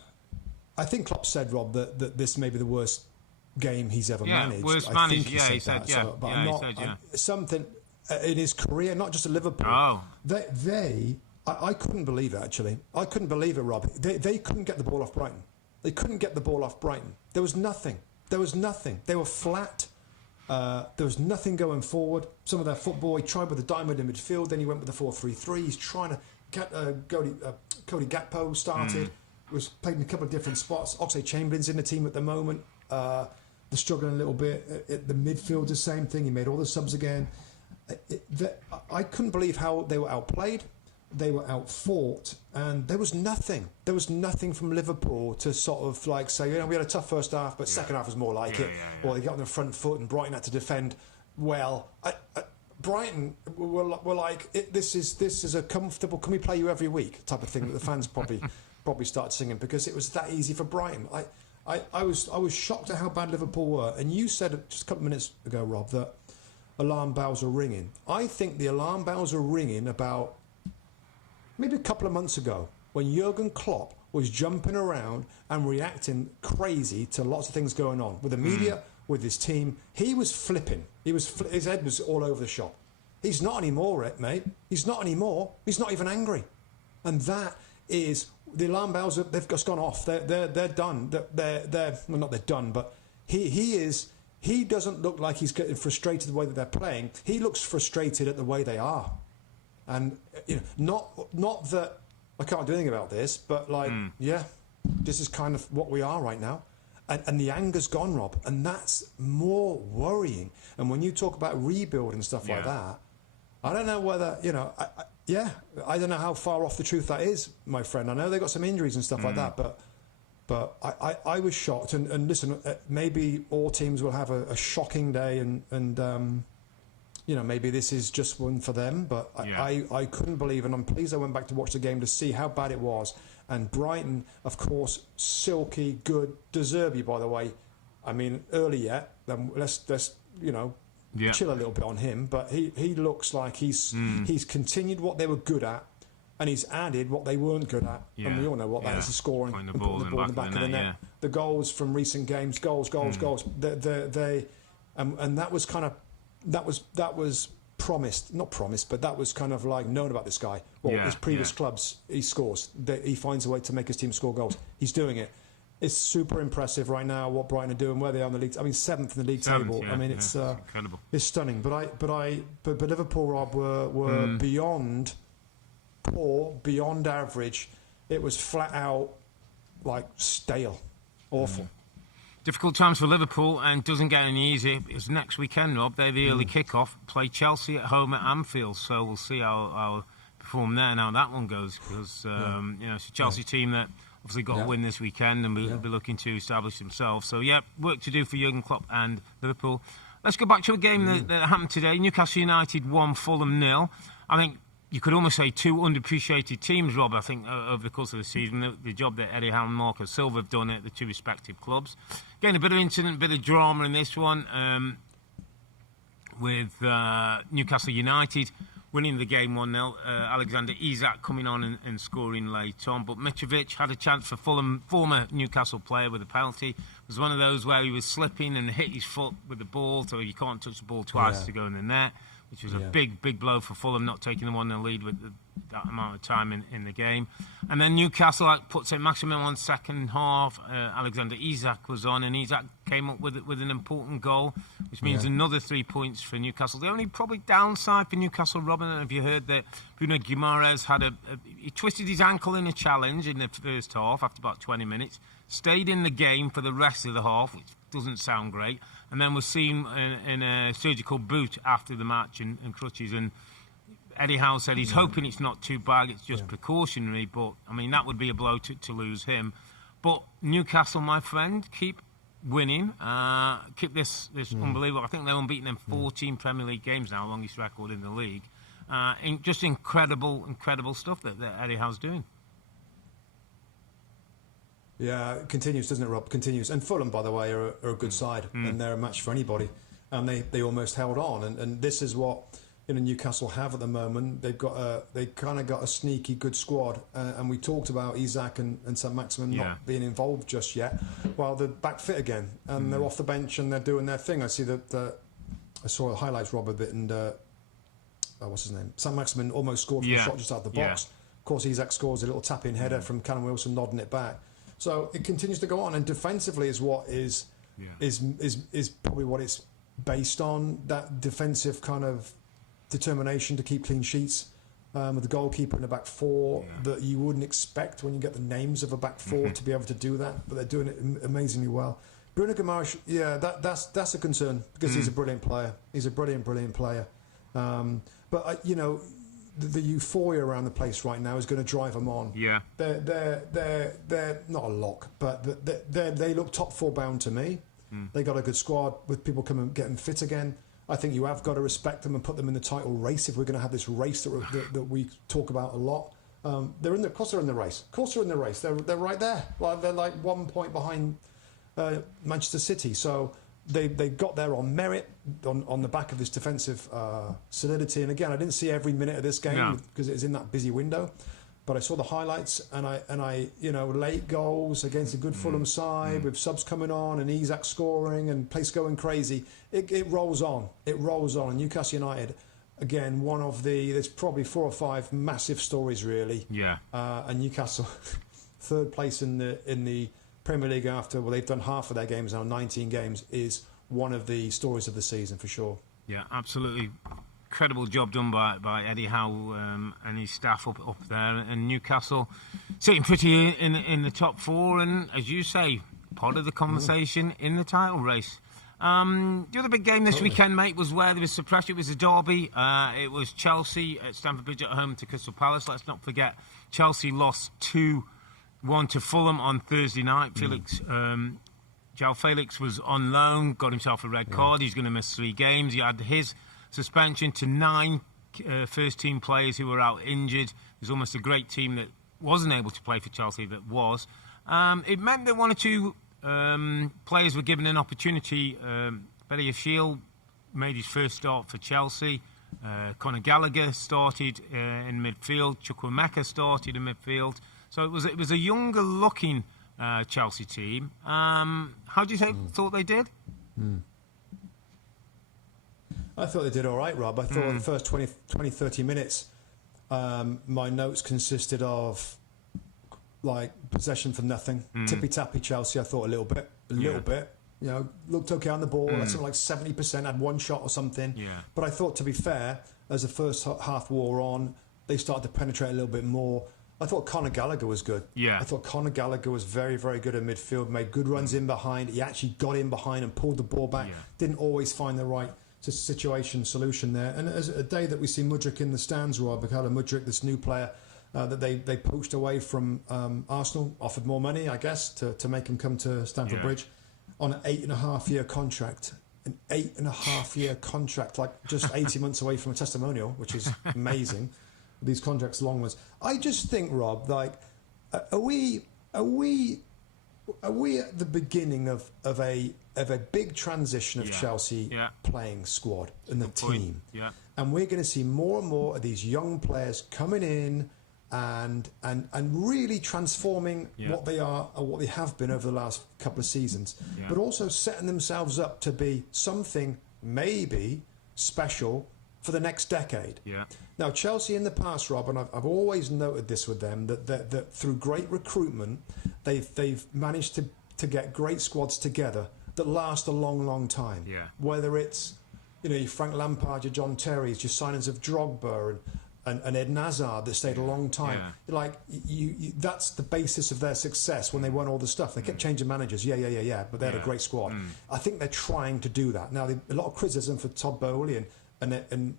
I think Klopp said, Rob, that this may be the worst game he's ever managed. Worst I managed, think he said that. Something... in his career, not just at Liverpool. Oh. I couldn't believe it, actually. I couldn't believe it, Rob. They couldn't get the ball off Brighton. They couldn't get the ball off Brighton. There was nothing. They were flat. There was nothing going forward. Some of their football, he tried with the diamond in midfield, then he went with the 4-3-3. He's trying to get Cody Gakpo started. Was played in a couple of different spots. Oxlade-Chamberlain's in the team at the moment. They're struggling a little bit. At the midfield, the same thing. He made all the subs again. I couldn't believe how they were outplayed, they were outfought, and there was nothing. There was nothing from Liverpool to sort of like say, we had a tough first half, but second half was more like it. Or they got on the front foot, and Brighton had to defend well. Brighton were like, this is a comfortable, can we play you every week type of thing that the fans probably started singing, because it was that easy for Brighton. I was shocked at how bad Liverpool were, and you said just a couple of minutes ago, Rob, that alarm bells are ringing. I think the alarm bells are ringing about maybe a couple of months ago when Jurgen Klopp was jumping around and reacting crazy to lots of things going on with the media, with his team. He was flipping. His head was all over the shop. He's not anymore, mate. He's not anymore. He's not even angry. And that is the alarm bells. They've just gone off. They're done. They're done. But he is. He doesn't look like he's getting frustrated the way that they're playing. He looks frustrated at the way they are. And not that I can't do anything about this, but this is kind of what we are right now. And the anger's gone, Rob, and that's more worrying. And when you talk about rebuild and stuff like that, I don't know whether, I don't know how far off the truth that is, my friend. I know they got some injuries and stuff like that, but I was shocked. And listen, maybe all teams will have a shocking day, and maybe this is just one for them. But I couldn't believe, and I'm pleased I went back to watch the game to see how bad it was. And Brighton, of course, silky, good. De Zerbi, by the way. I mean, early yet. Let's chill a little bit on him. But he looks like he's continued what they were good at, and he's added what they weren't good at. And we all know what that is: the scoring, putting the and ball putting the ball in the back of the net. The goals from recent games, goals. They and that was kind of that was promised, not promised, but that was kind of like known about this guy. Well, his previous clubs, he scores. He finds a way to make his team score goals. He's doing it. It's super impressive right now what Brighton are doing, where they are in the league. I mean, 7th in the league table. I mean, it's incredible. It's stunning. But Liverpool, Rob, were beyond poor, beyond average. It was flat out stale, awful. Difficult times for Liverpool, and doesn't get any easier. It's next weekend, Rob. They're the early kick-off. Play Chelsea at home at Anfield, so we'll see how perform there and how that one goes. Because it's a Chelsea team that obviously got a win this weekend, and we'll be looking to establish themselves. So work to do for Jurgen Klopp and Liverpool. Let's go back to a game that happened today. Newcastle United 1, Fulham 0. I think you could almost say two underappreciated teams, Rob, I think, over the course of the season. The job that Eddie Howe and Marco Silva have done at the two respective clubs. Getting a bit of incident, a bit of drama in this one with Newcastle United winning the game 1-0. Alexander Isak coming on and scoring late on. But Mitrovic had a chance for Fulham, former Newcastle player, with a penalty. It was one of those where he was slipping and hit his foot with the ball, so you can't touch the ball twice to go in the net, which was a big blow for Fulham, not taking the 1-0 lead with that amount of time in the game. And then Newcastle put St. Maximin on second half. Alexander Isak was on, and Isak came up with an important goal, which means another 3 points for Newcastle. The only probably downside for Newcastle, Robin, have you heard that Bruno Guimaraes he twisted his ankle in a challenge in the first half after about 20 minutes, stayed in the game for the rest of the half, which doesn't sound great, and then was seen in a surgical boot after the match and crutches. And Eddie Howe said he's hoping it's not too bad, it's just precautionary, but I mean that would be a blow to lose him. But Newcastle, my friend, keep winning, keep this unbelievable. I think they're unbeaten in 14 Premier League games now, longest record in the league. Just incredible stuff that Eddie Howe's doing. Yeah, it continues, doesn't it, Rob? Continues. And Fulham, by the way, are a good side, and they're a match for anybody. And they almost held on. And this is what Newcastle have at the moment. They kind of got a sneaky good squad. And we talked about Isak and St. Maximin not being involved just yet. Well, they're back fit again, and they're off the bench and they're doing their thing. I see that. I saw the highlights, Rob, a bit, and what's his name? St. Maximin almost scored from a shot just out the box. Of course, Isak scores a little tap-in header from Callum Wilson, nodding it back. So it continues to go on, and defensively is what is probably what it's based on, that defensive kind of determination to keep clean sheets, with the goalkeeper in the back four that you wouldn't expect when you get the names of a back four to be able to do that, but they're doing it amazingly well. Bruno Guimaraes, that's a concern because he's a brilliant player. He's a brilliant player. But the euphoria around the place right now is going to drive them on. Yeah, they're not a lock, but they look top four bound to me. They got a good squad with people coming getting fit again. I think you have got to respect them and put them in the title race if we're going to have this race that we talk about a lot. Of course they're in the race. Of course they're in the race. They're right there. They're like 1 point behind Manchester City. So they got there on merit, on the back of this defensive solidity. And again, I didn't see every minute of this game because it was in that busy window. But I saw the highlights, and I late goals against a good Fulham side with subs coming on and Isak scoring and place going crazy. It rolls on. It rolls on. And Newcastle United, again, there's probably 4 or 5 massive stories really. Yeah. And Newcastle, third place in the Premier League after they've done half of their games now, 19 games, is one of the stories of the season for sure. Yeah, absolutely. Incredible job done by Eddie Howe and his staff up there, and Newcastle sitting pretty in the top 4, and as you say, part of the conversation in the title race. The other big game this weekend, mate, was where there was some pressure. It was a derby. It was Chelsea at Stamford Bridge at home to Crystal Palace. Let's not forget, Chelsea lost 2-1 to Fulham on Thursday night. João Felix was on loan, got himself a red card. He's going to miss 3 games. He had his suspension to 9 first-team players who were out injured. There's almost a great team that wasn't able to play for Chelsea that was. It meant that 1 or 2 players were given an opportunity. Bedia Shield made his first start for Chelsea. Conor Gallagher started in midfield. Chukwuemeka started in midfield. So it was a younger-looking Chelsea team. How do you thought they did? I thought they did all right, Rob. I thought the first 20, 30 minutes, my notes consisted of possession for nothing, tippy-tappy Chelsea. I thought a little bit. Looked okay on the ball. Something like 70%, had 1 shot or something. Yeah. But I thought, to be fair, as the first half wore on, they started to penetrate a little bit more. I thought Conor Gallagher was good. Yeah. I thought Conor Gallagher was very, very good in midfield, made good runs in behind. He actually got in behind and pulled the ball back. Yeah. Didn't always find the right solution there. And as a day that we see Mudryk in the stands, Rob, Mykhailo Mudryk, this new player that they poached away from Arsenal, offered more money, I guess, to make him come to Stamford Bridge on an 8.5-year contract. An 8.5-year contract, like just 18 months away from a testimonial, which is amazing. These contracts, long ones. I just think, Rob, like, are we at the beginning of a big transition of Chelsea playing squad and the team? Yeah. And we're going to see more and more of these young players coming in and really transforming what they are or what they have been over the last couple of seasons, but also setting themselves up to be something maybe special for the next decade. Yeah. Now, Chelsea in the past, Rob, and I've always noted this with them, that through great recruitment, they've managed to get great squads together that last a long, long time. Yeah. Whether it's, your Frank Lampard, your John Terry's, your signings of Drogba and Eden Hazard that stayed a long time. Yeah. Like, you that's the basis of their success when they won all the stuff. They kept changing managers, but they had a great squad. I think they're trying to do that. Now, a lot of criticism for Todd Bowley and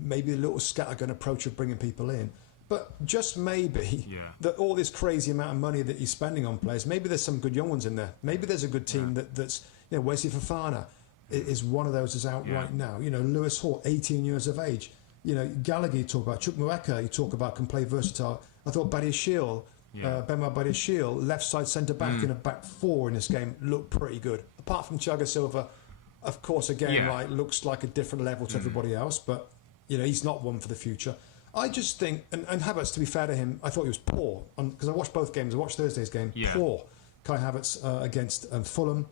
maybe a little scattergun approach of bringing people in. But just maybe that all this crazy amount of money that you're spending on players, maybe there's some good young ones in there. Maybe there's a good team that's, Wesley Fofana is one of those that's out right now. Lewis Hall, 18 years of age. Gallagher, you talk about. Chukwuemeka, you talk about, can play versatile. I thought Badiashile, Benoit Badiashile, left side centre-back in a back four in this game, looked pretty good. Apart from Thiago Silva, of course, again, looks like a different level to everybody else, but he's not one for the future. I just think, and Havertz, to be fair to him, I thought he was poor because I watched both games. I watched Thursday's game. Poor. Kai Havertz against Fulham,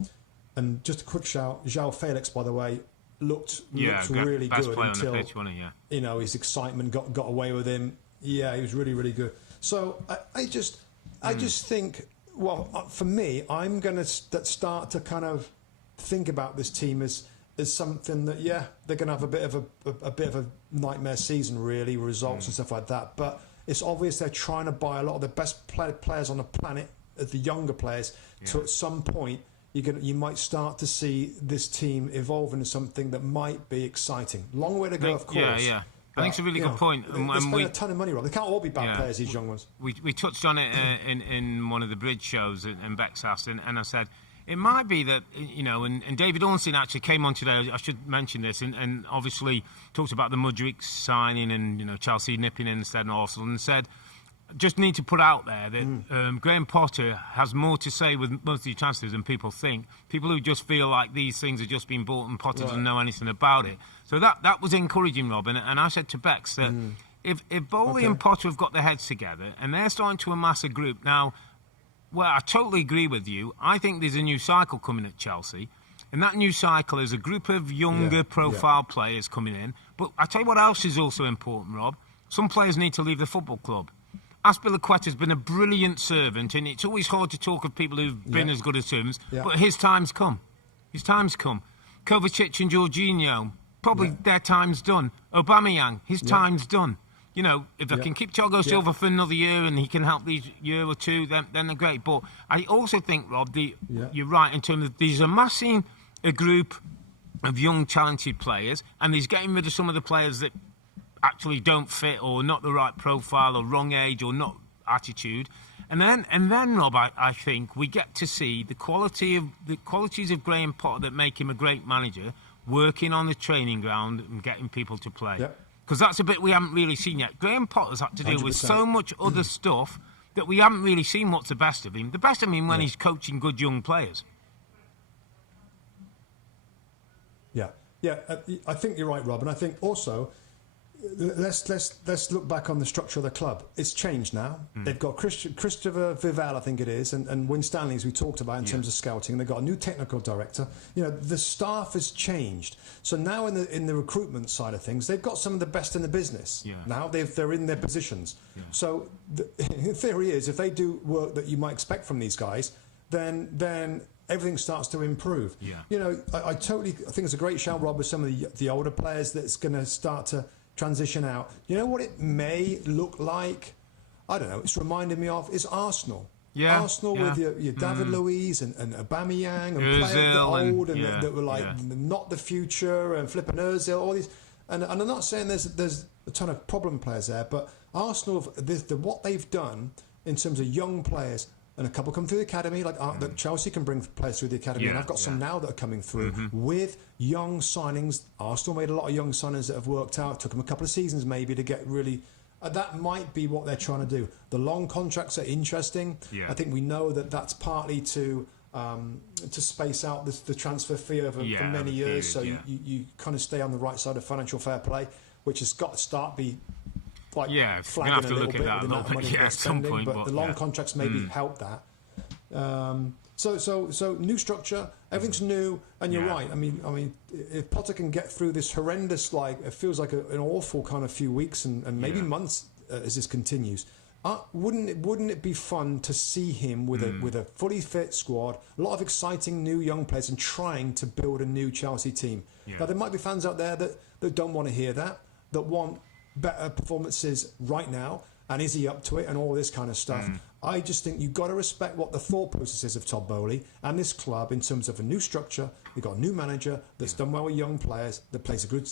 and just a quick shout. João Felix, by the way, looked really best good player until on the pitch, wasn't he? His excitement got away with him. Yeah, he was really, really good. So I just think, well, for me, I'm going to start to kind of think about this team as something that they're going to have a bit of a nightmare season, really, results and stuff like that. But it's obvious they're trying to buy a lot of the best players on the planet, the younger players. So at some point you might start to see this team evolve into something that might be exciting. Long way to go, of course. Yeah. I think it's a really good point. They spend a ton of money, Rob. They can't all be bad players, these young ones. We touched on it in one of the bridge shows, and Bex asked, and I said, it might be that, and David Ornstein actually came on today, I should mention this, and obviously talked about the Mudryk signing and, Chelsea nipping in instead of Arsenal, and said, just need to put out there that Graham Potter has more to say with most of the transfers than people think. People who just feel like these things have just been bought and Potter doesn't know anything about it. So that was encouraging, Rob. And I said to Bex that if Bowley and Potter have got their heads together and they're starting to amass a group now, well, I totally agree with you. I think there's a new cycle coming at Chelsea. And that new cycle is a group of younger profile players coming in. But I tell you what else is also important, Rob. Some players need to leave the football club. Azpilicueta's been a brilliant servant, and it's always hard to talk of people who've been as good as him, but his time's come. His time's come. Kovacic and Jorginho, probably their time's done. Aubameyang, his time's done. If I can keep Thiago Silva for another year and he can help these year or two, then they're great. But I also think, Rob, you're right in terms of there's amassing a group of young, talented players, and he's getting rid of some of the players that actually don't fit or not the right profile or wrong age or not attitude. And then Rob, I think we get to see the qualities of Graham Potter that make him a great manager working on the training ground and getting people to play. Because that's a bit we haven't really seen yet. Graham Potter's had to deal 100%. with so much other stuff that we haven't really seen what's the best of him. The best of him when he's coaching good young players. I think you're right, Rob, and I think also let's look back on the structure of the club. It's changed now. They've got Christopher Vival, I think it is, and Win Stanley, as we talked about in terms of scouting. They've got a new technical director. The staff has changed. So now in the recruitment side of things, they've got some of the best in the business. Now they're in their positions. So the theory is, if they do work that you might expect from these guys, then everything starts to improve. I totally think it's a great shout, Rob, with some of the older players that's going to start to transition out. You know what it may look like? I don't know, it's reminding me of is Arsenal. Yeah, Arsenal with your David Luiz and Aubameyang and players that are old and that were like not the future and flipping Earle, all these. And I'm not saying there's a ton of problem players there, but Arsenal, what they've done in terms of young players, and a couple come through the academy, like that Chelsea can bring players through the academy, and I've got some now that are coming through with young signings. Arsenal made a lot of young signings that have worked out. Took them a couple of seasons maybe to get really. That might be what they're trying to do. The long contracts are interesting. Yeah. I think we know that that's partly to space out the transfer fee over for many years, so you kind of stay on the right side of financial fair play, which has got to start be like flagging a little bit with the amount of money they're spending. But the long contracts maybe help that. So new structure, everything's new, and you're right. I mean, if Potter can get through this horrendous, like it feels like an awful kind of few weeks and maybe months as this continues. Wouldn't it be fun to see him with a fully fit squad, a lot of exciting new young players, and trying to build a new Chelsea team? Yeah. Now there might be fans out there that don't want to hear that want better performances right now, and is he up to it, and all this kind of stuff. I just think you've got to respect what the thought process is of Todd Bowley and this club in terms of a new structure. They've got a new manager that's done well with young players, that plays a good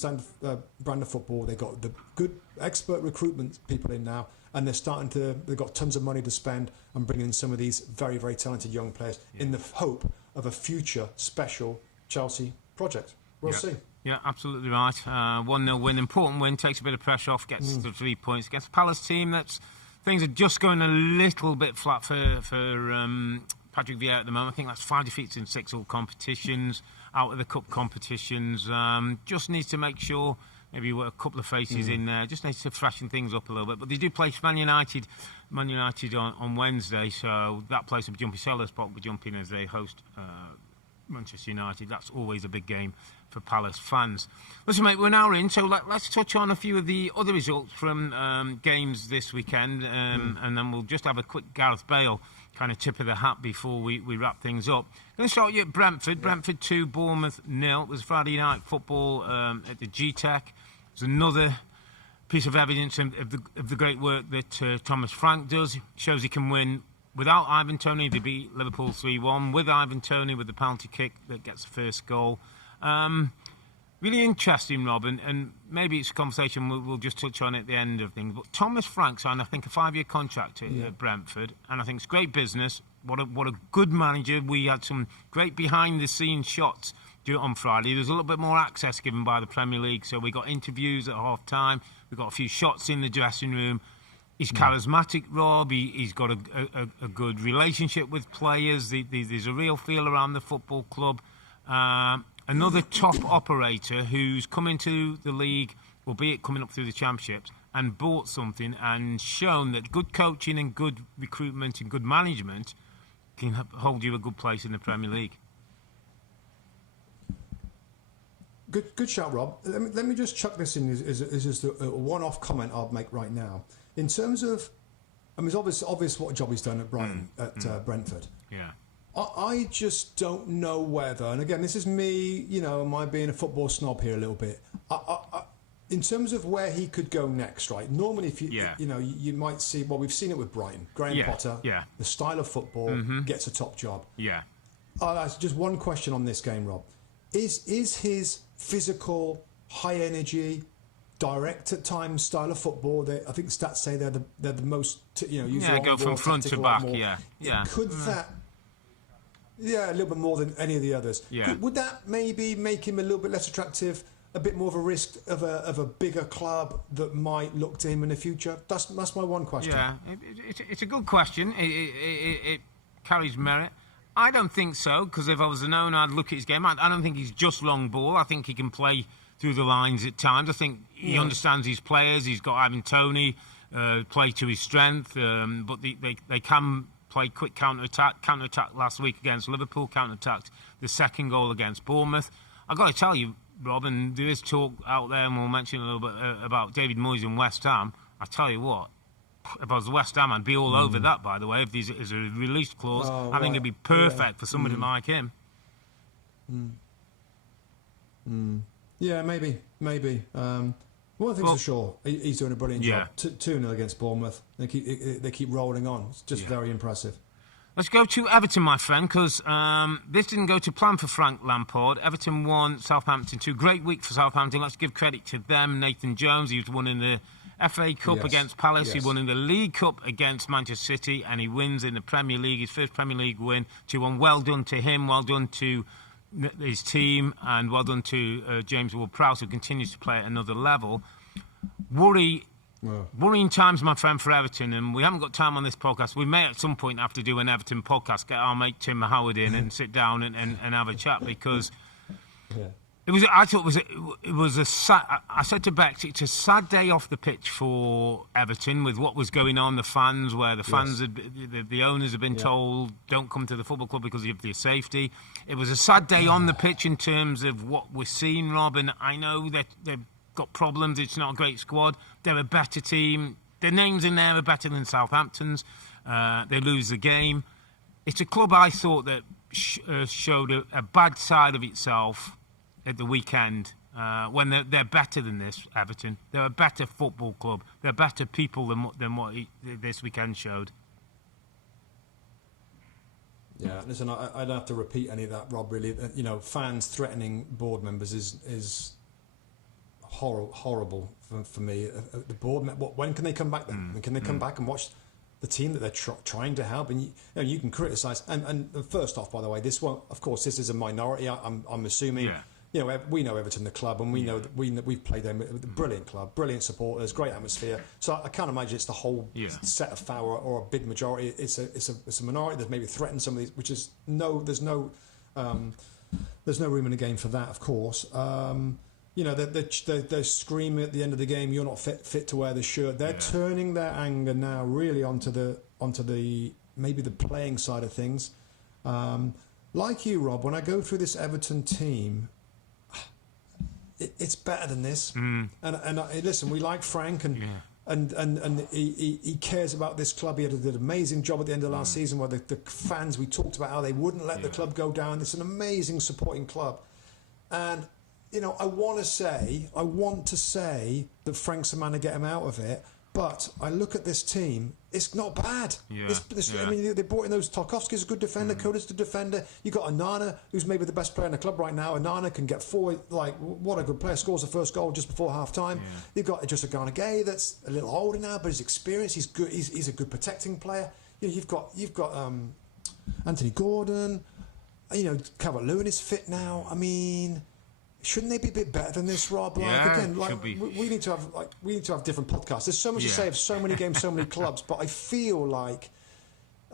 brand of football. They've got the good expert recruitment people in now, and they've got tons of money to spend and bringing in some of these very, very talented young players in the hope of a future special Chelsea project. We'll see. Yeah, absolutely right. 1-0 win, important win, takes a bit of pressure off, gets the 3 points against the Palace team. Things are just going a little bit flat for Patrick Vieira at the moment. I think that's 5 defeats in 6 all competitions, out of the cup competitions. Just needs to make sure, maybe a couple of faces in there, just needs to freshen things up a little bit. But they do play Man United on Wednesday, so that place will be jumping. Sellers Park will be jumping as they host Manchester United. That's always a big game for Palace fans. Listen, mate, we're now in, so let's touch on a few of the other results from games this weekend, and then we'll just have a quick Gareth Bale kind of tip of the hat before we wrap things up. Going to start you at Brentford. Brentford 2, Bournemouth 0. It was Friday night football at the G-Tech. It was another piece of evidence of the great work that Thomas Frank does. Shows he can win without Ivan Toney. They beat Liverpool 3-1. With Ivan Toney, with the penalty kick that gets the first goal. Really interesting, Rob, and maybe it's a conversation we'll just touch on at the end of things. But Thomas Frank signed, I think, a 5-year contract at Brentford, and I think it's great business. What a good manager. We had some great behind-the-scenes shots on Friday. There's a little bit more access given by the Premier League, so we got interviews at half-time. We got a few shots in the dressing room. He's charismatic, Rob. He's got a good relationship with players. There's a real feel around the football club. Another top operator who's come into the league, albeit coming up through the championships, and bought something and shown that good coaching and good recruitment and good management can hold you a good place in the Premier League. Good shout, Rob. Let me just chuck this in as just a one-off comment I'll make right now. In terms of, I mean, it's obvious what job he's done at Brighton, at Brentford. Yeah. I just don't know whether, and again, this is me, am I being a football snob here a little bit? In terms of where he could go next, right? Normally, if you might see, well, we've seen it with Brighton. Graham Potter, the style of football, gets a top job. Yeah. That's just one question on this game, Rob. Is his physical, high energy, direct at times style of football? I think stats say they're the most, go from front to back. Could that? Yeah, a little bit more than any of the others. Yeah. Would that maybe make him a little bit less attractive, a bit more of a risk of a bigger club that might look to him in the future? That's my one question. Yeah, it's a good question. It carries merit. I don't think so, because if I was an owner, I'd look at his game. I don't think he's just long ball. I think he can play through the lines at times. I think he understands his players. He's got Ivan Toney, play to his strength, but they can play quick counter-attack last week against Liverpool, counter-attacked the second goal against Bournemouth. I've got to tell you, Rob, and there is talk out there, and we'll mention a little bit about David Moyes and West Ham. I tell you what, if I was West Ham, I'd be all over that, by the way. If there's a release clause, I think it'd be perfect for somebody like him. Yeah, maybe. One thing's for sure, he's doing a brilliant job. 2-0 against Bournemouth. They keep rolling on. It's just very impressive. Let's go to Everton, my friend, because this didn't go to plan for Frank Lampard. Everton won, Southampton 2. Great week for Southampton. Let's give credit to them. Nathan Jones, he was winning the FA Cup against Palace. He won in the League Cup against Manchester City, and he wins in the Premier League, his first Premier League win. 2-1. Well done to him. Well done to his team, and well done to James Ward-Prowse, who continues to play at another level. Worrying times, my friend, for Everton, and we haven't got time on this podcast. We may at some point have to do an Everton podcast, get our mate Tim Howard in and sit down and have a chat, because I thought it was a sad, I said to Bex, it's a sad day off the pitch for Everton with what was going on, the fans, where the fans, the owners have been told don't come to the football club because of their safety. It was a sad day on the pitch in terms of what we're seeing, Rob, and I know that they've got problems. It's not a great squad. They're a better team. Their names in there are better than Southampton's. They lose the game. It's a club I thought that showed a bad side of itself at the weekend when they're better than this, Everton. They're a better football club. They're better people than what this weekend showed. Yeah, listen, I don't have to repeat any of that, Rob, really. Fans threatening board members is horrible for me. The board, when can they come back then? Can they come back and watch the team that they're trying to help? And you can criticise. And first off, by the way, this one, of course, this is a minority. I'm assuming. Yeah. We know Everton, the club, and we know that we've played them. Brilliant club, brilliant supporters, great atmosphere. So I can't imagine it's the whole set of foul or a big majority. It's a minority that maybe threatens some of these, which is there's no room in the game for that, of course. They're screaming at the end of the game, "You're not fit to wear the shirt." They're turning their anger now really onto the maybe the playing side of things. Like you, Rob, when I go through this Everton team, it's better than this. Listen, we like Frank and he cares about this club. He did an amazing job at the end of last season, where the fans, we talked about how they wouldn't let the club go down. It's an amazing supporting club, and I want to say that Frank's the man to get him out of it, but I look at this team, it's not bad. I mean, they brought in those Tarkovsky's a good defender, Koda's a defender. You got Onana, who's maybe the best player in the club right now. Onana can get forward, what a good player, scores the first goal just before half-time. You've got just a Gay that's a little older now, but his experience, he's good. He's a good protecting player. You've got Anthony Gordon. Calvert-Lewin is fit now. I mean, shouldn't they be a bit better than this, Rob? We need to have different podcasts. There's so much to say of so many games, so many clubs, but I feel like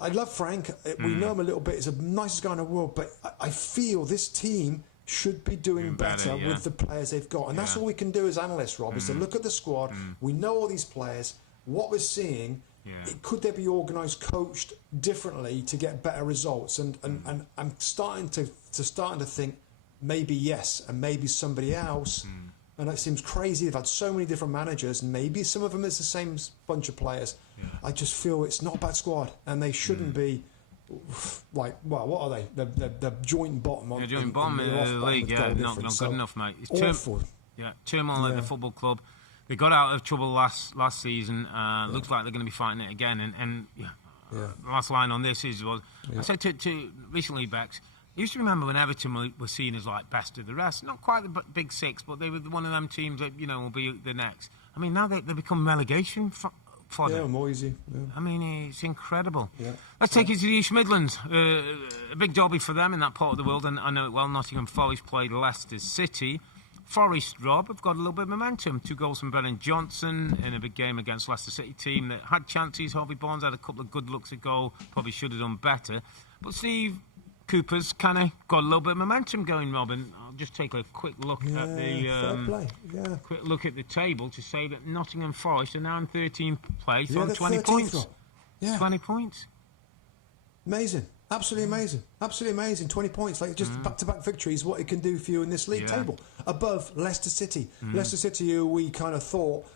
I love Frank. We know him a little bit. He's the nicest guy in the world, but I feel this team should be doing better with the players they've got, and that's all we can do as analysts, Rob, is to look at the squad. We know all these players. What we're seeing, could they be organised, coached differently to get better results? And I'm starting to think. Maybe yes, and maybe somebody else. And it seems crazy. They've had so many different managers, and maybe some of them is the same bunch of players. I just feel it's not a bad squad, and they shouldn't be what are they? They're joint bottom. They're joint bottom in the league. Not good enough, mate. It's awful. Turmoil at the football club. They got out of trouble last season. Looks like they're going to be fighting it again. And last line on this is I said to recently, Bex. I used to remember when Everton were seen as like best of the rest. Not quite the big six, but they were one of them teams that will be the next. I mean, now they become relegation fodder. Yeah, more easy. Yeah. I mean, it's incredible. Yeah. Let's take it to the East Midlands. A big derby for them in that part of the world, and I know it well. Nottingham Forest played Leicester City. Forest, Rob, have got a little bit of momentum. 2 goals from Brennan Johnson in a big game against Leicester City team that had chances. Harvey Barnes had a couple of good looks at goal. Probably should have done better. But Steve Cooper's kind of got a little bit of momentum going, Robin. I'll just take a quick look at the quick look at the table to say that Nottingham Forest are now in 13th place on 20 points. 20 points. Amazing. Absolutely amazing. Absolutely amazing. 20 points. Just back-to-back victories, what it can do for you in this league table. Above Leicester City. Leicester City, who we kind of thought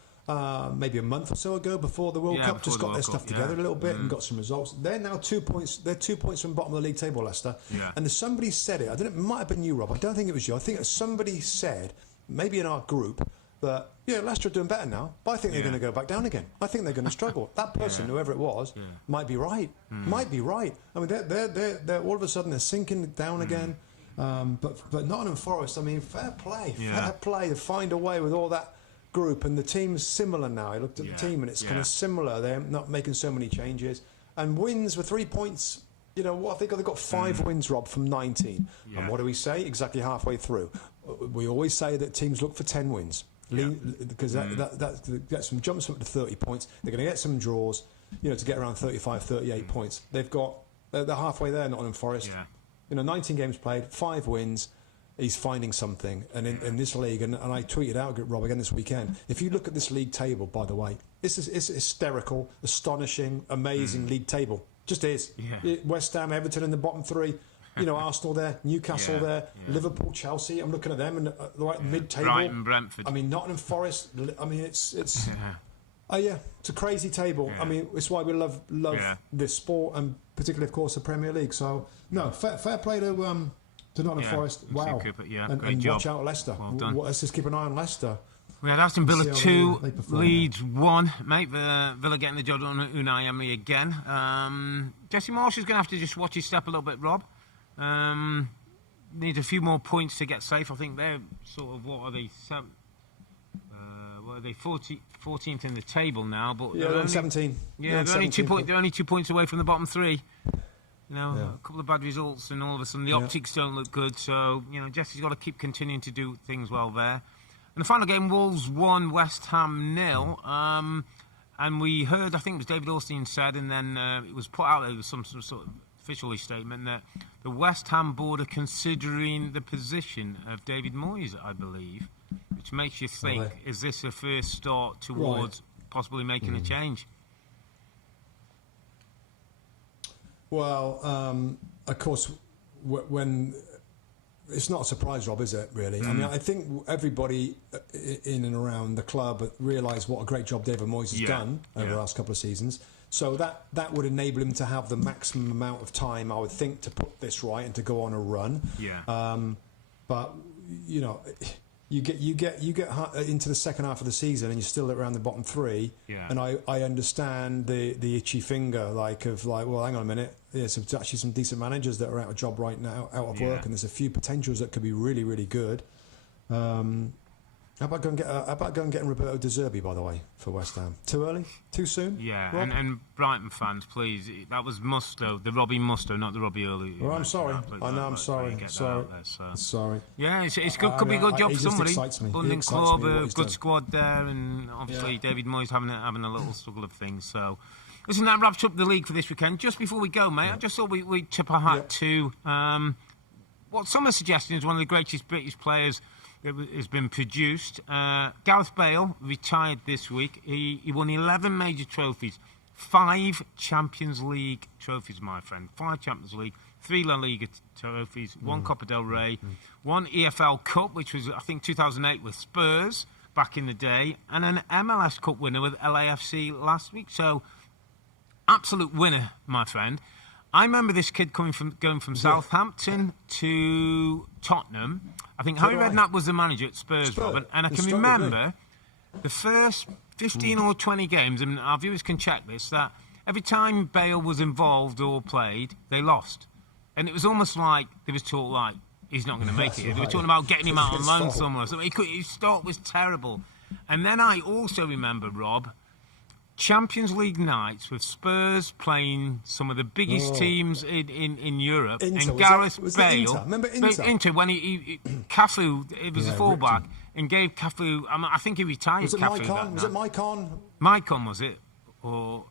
maybe a month or so ago before the World Cup, just got their stuff together a little bit and got some results. They're now 2 points. They're 2 points from the bottom of the league table, Leicester. And somebody said it. I don't know. It might have been you, Rob. I don't think it was you. I think somebody said, maybe in our group, But Leicester are doing better now. But I think they're going to go back down again. I think they're going to struggle. That person, whoever it was, might be right. Might be right. I mean, they're all of a sudden they're sinking down again. But Nottingham Forest, I mean, fair play to find a way with all that group, and the team's similar now. I looked at the team and it's kind of similar. They're not making so many changes, and wins with 3 points. What they've got 5 wins, Rob, from 19. And what do we say? Exactly halfway through. We always say that teams look for 10 wins. Because that gets some jumps up to 30 points. They're going to get some draws, to get around 35, 38 points. They're halfway there, Nottingham Forest. 19 games played, 5 wins. He's finding something. And in this league, and I tweeted out, Rob, again this weekend, if you look at this league table, by the way, it's hysterical, astonishing, amazing league table. Just is. West Ham, Everton in the bottom 3. Arsenal there, Newcastle there, Liverpool, Chelsea. I'm looking at them and mid-table. Brighton, Brentford. I mean, Nottingham Forest. I mean, it's it's a crazy table. I mean, it's why we love this sport, and particularly, of course, the Premier League. So, no, fair play to Nottingham Forest. Wow, and job. Watch out, Leicester. Well done. Let's just keep an eye on Leicester. We had Aston Villa 2, Leeds 1. Mate, Villa getting the job on Unai Emery again. Jesse Marshall's going to have to just watch his step a little bit, Rob. Needs a few more points to get safe. I think they're sort of, what are they? 14th in the table now, but they're only 17. Yeah, they're only 2 points. They're only 2 points away from the bottom 3. A couple of bad results, and all of a sudden the optics don't look good. So Jesse's got to keep continuing to do things well there. And the final game, Wolves 1, West Ham 0. And we heard, I think it was David Ornstein said, and then it was put out there was some sort of officially statement that the West Ham board are considering the position of David Moyes, I believe, which makes you think, is this a first start towards possibly making a change? Well, of course, when it's not a surprise, Rob, is it, really? I mean, I think everybody in and around the club realised what a great job David Moyes has done over the last couple of seasons. So that would enable him to have the maximum amount of time, I would think, to put this right and to go on a run. But you get into the second half of the season and you're still around the bottom 3. And I understand the itchy finger, well, hang on a minute. There's actually some decent managers that are out of job right now, out of work, and there's a few potentials that could be really, really good. How about going and getting Roberto De Zerbi, by the way, for West Ham? Too early? Too soon? Yeah, and Brighton fans, please. That was Mustoe, the Robbie Mustoe, not the Robbie Earle. Well, I'm sorry. I'm sorry. Sorry. Yeah, it's good. Could be a good job for somebody. London club, a good done. Squad there, and obviously David Moyes having a little struggle of things. So, listen, that wraps up the league for this weekend. Just before we go, mate, I just thought we'd tip our hat to what some are suggesting is one of the greatest British players has been produced. Gareth Bale retired this week. He won 11 major trophies, 5 Champions League trophies, my friend. 5 Champions League, 3 La Liga trophies, 1 Copa del Rey, 1 EFL Cup, which was, I think, 2008 with Spurs back in the day, and an MLS Cup winner with LAFC last week. So, absolute winner, my friend. I remember this kid going from Southampton to Tottenham. I think Harry Redknapp was the manager at Spurs, Robin, and I can remember the first 15 or 20 games, and our viewers can check this, that every time Bale was involved or played, they lost. And it was almost like there was talk like, he's not going to make it. They were talking about getting him out on loan somewhere. So his start was terrible. And then I also remember, Rob, Champions League nights with Spurs playing some of the biggest teams in Europe. Inter, and Gareth Bale. Inter? Remember Inter? When he Cafu, it was a fullback, and gave Cafu, I think he retired. Was it Cafu Maicon? Was it Maicon? Maicon, was it? Or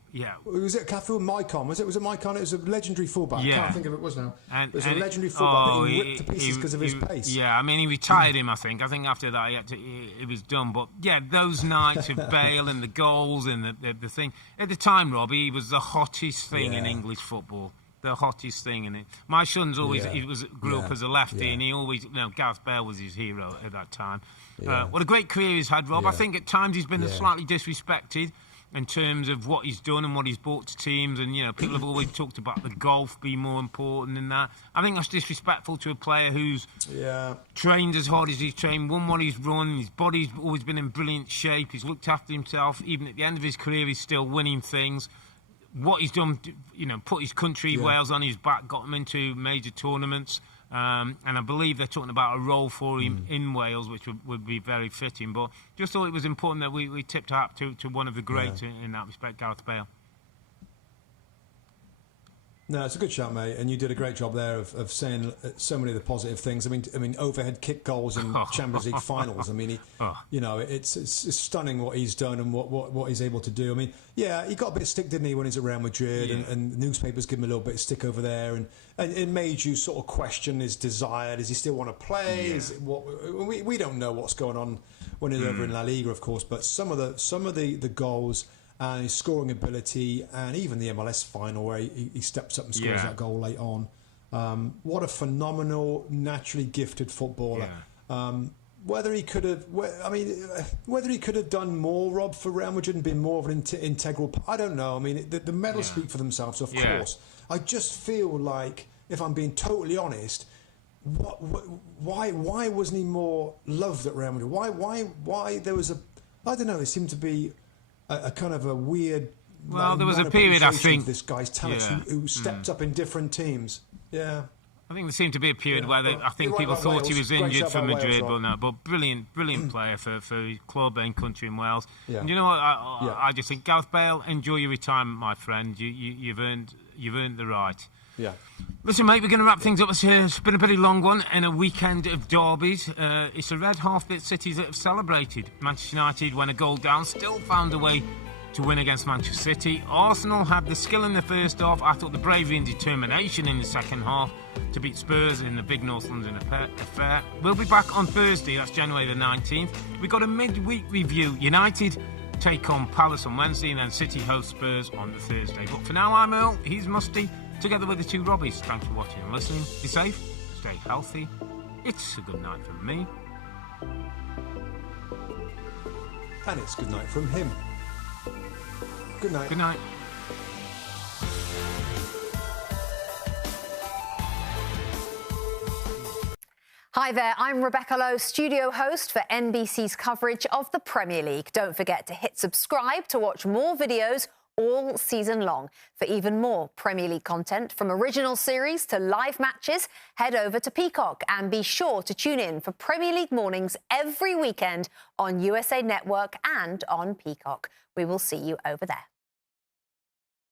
was it Cafu and Maicon? Was it Maicon? It was a legendary fullback. Yeah. I can't think of it was now. It was a legendary fullback that he whipped to pieces because of his pace. Yeah, I mean, he retired him, I think. I think after that it was done. But yeah, those nights of Bale and the goals and the thing. At the time, Robbie, he was the hottest thing in English football. The hottest thing in it. My son's always grew up as a lefty, and he always, Gareth Bale was his hero at that time. What a great career he's had, Rob. I think at times he's been slightly disrespected. in terms of what he's done and what he's brought to teams. And, you know, people have always talked about the golf being more important than that. I think that's disrespectful to a player who's trained as hard as he's trained, won what he's run. His body's always been in brilliant shape. He's looked after himself. Even at the end of his career, he's still winning things. What he's done, you know, put his country, Wales, on his back, got him into major tournaments. And I believe they're talking about a role for him in Wales, which would be very fitting. But just thought it was important that we tipped our hat to one of the greats in that respect, Gareth Bale. No, it's a good shout, mate, and you did a great job there of saying so many of the positive things. I mean, overhead kick goals in Champions League finals. I mean, you know, it's stunning what he's done and what he's able to do. I mean, yeah, he got a bit of stick, didn't he, when he's at Real Madrid, and newspapers give him a little bit of stick over there, and it made you sort of question his desire. Does he still want to play? Is it we don't know what's going on when he's over in La Liga, of course, but some of the goals. And his scoring ability, and even the MLS final where he steps up and scores that goal late on. What a phenomenal, naturally gifted footballer. Whether he could have done more, Rob, for Real Madrid and been more of an integral. I don't know. I mean, the medals speak for themselves, of course. I just feel like, if I'm being totally honest, why wasn't he more loved at Real Madrid? Why there was I don't know. It seemed to be a kind of a weird. Well, there was a period, I think, this guy's talent who stepped up in different teams. Yeah, I think there seemed to be a period where I think people thought he was injured for Madrid, but brilliant player for his club and country in Wales. Yeah. And you know what? I just think, Gareth Bale, enjoy your retirement, my friend. You've earned the right. Yeah. Listen, mate, we're going to wrap things up. It's been a pretty long one and a weekend of derbies. It's the red half-bit cities that have celebrated. Manchester United, when a goal down, still found a way to win against Manchester City. Arsenal had the skill in the first half. I thought the bravery and determination in the second half to beat Spurs in the big North London affair. We'll be back on Thursday, that's January the 19th. We've got a midweek review. United take on Palace on Wednesday, and then City host Spurs on the Thursday. But for now, I'm Earle, he's Mustoe, together with the two Robbies. Thanks for watching and listening. Be safe, stay healthy. It's a good night from me. And it's good night from him. Good night. Good night. Hi there, I'm Rebecca Lowe, studio host for NBC's coverage of the Premier League. Don't forget to hit subscribe to watch more videos all season long. For even more Premier League content, from original series to live matches, head over to Peacock and be sure to tune in for Premier League mornings every weekend on USA Network and on Peacock. We will see you over there.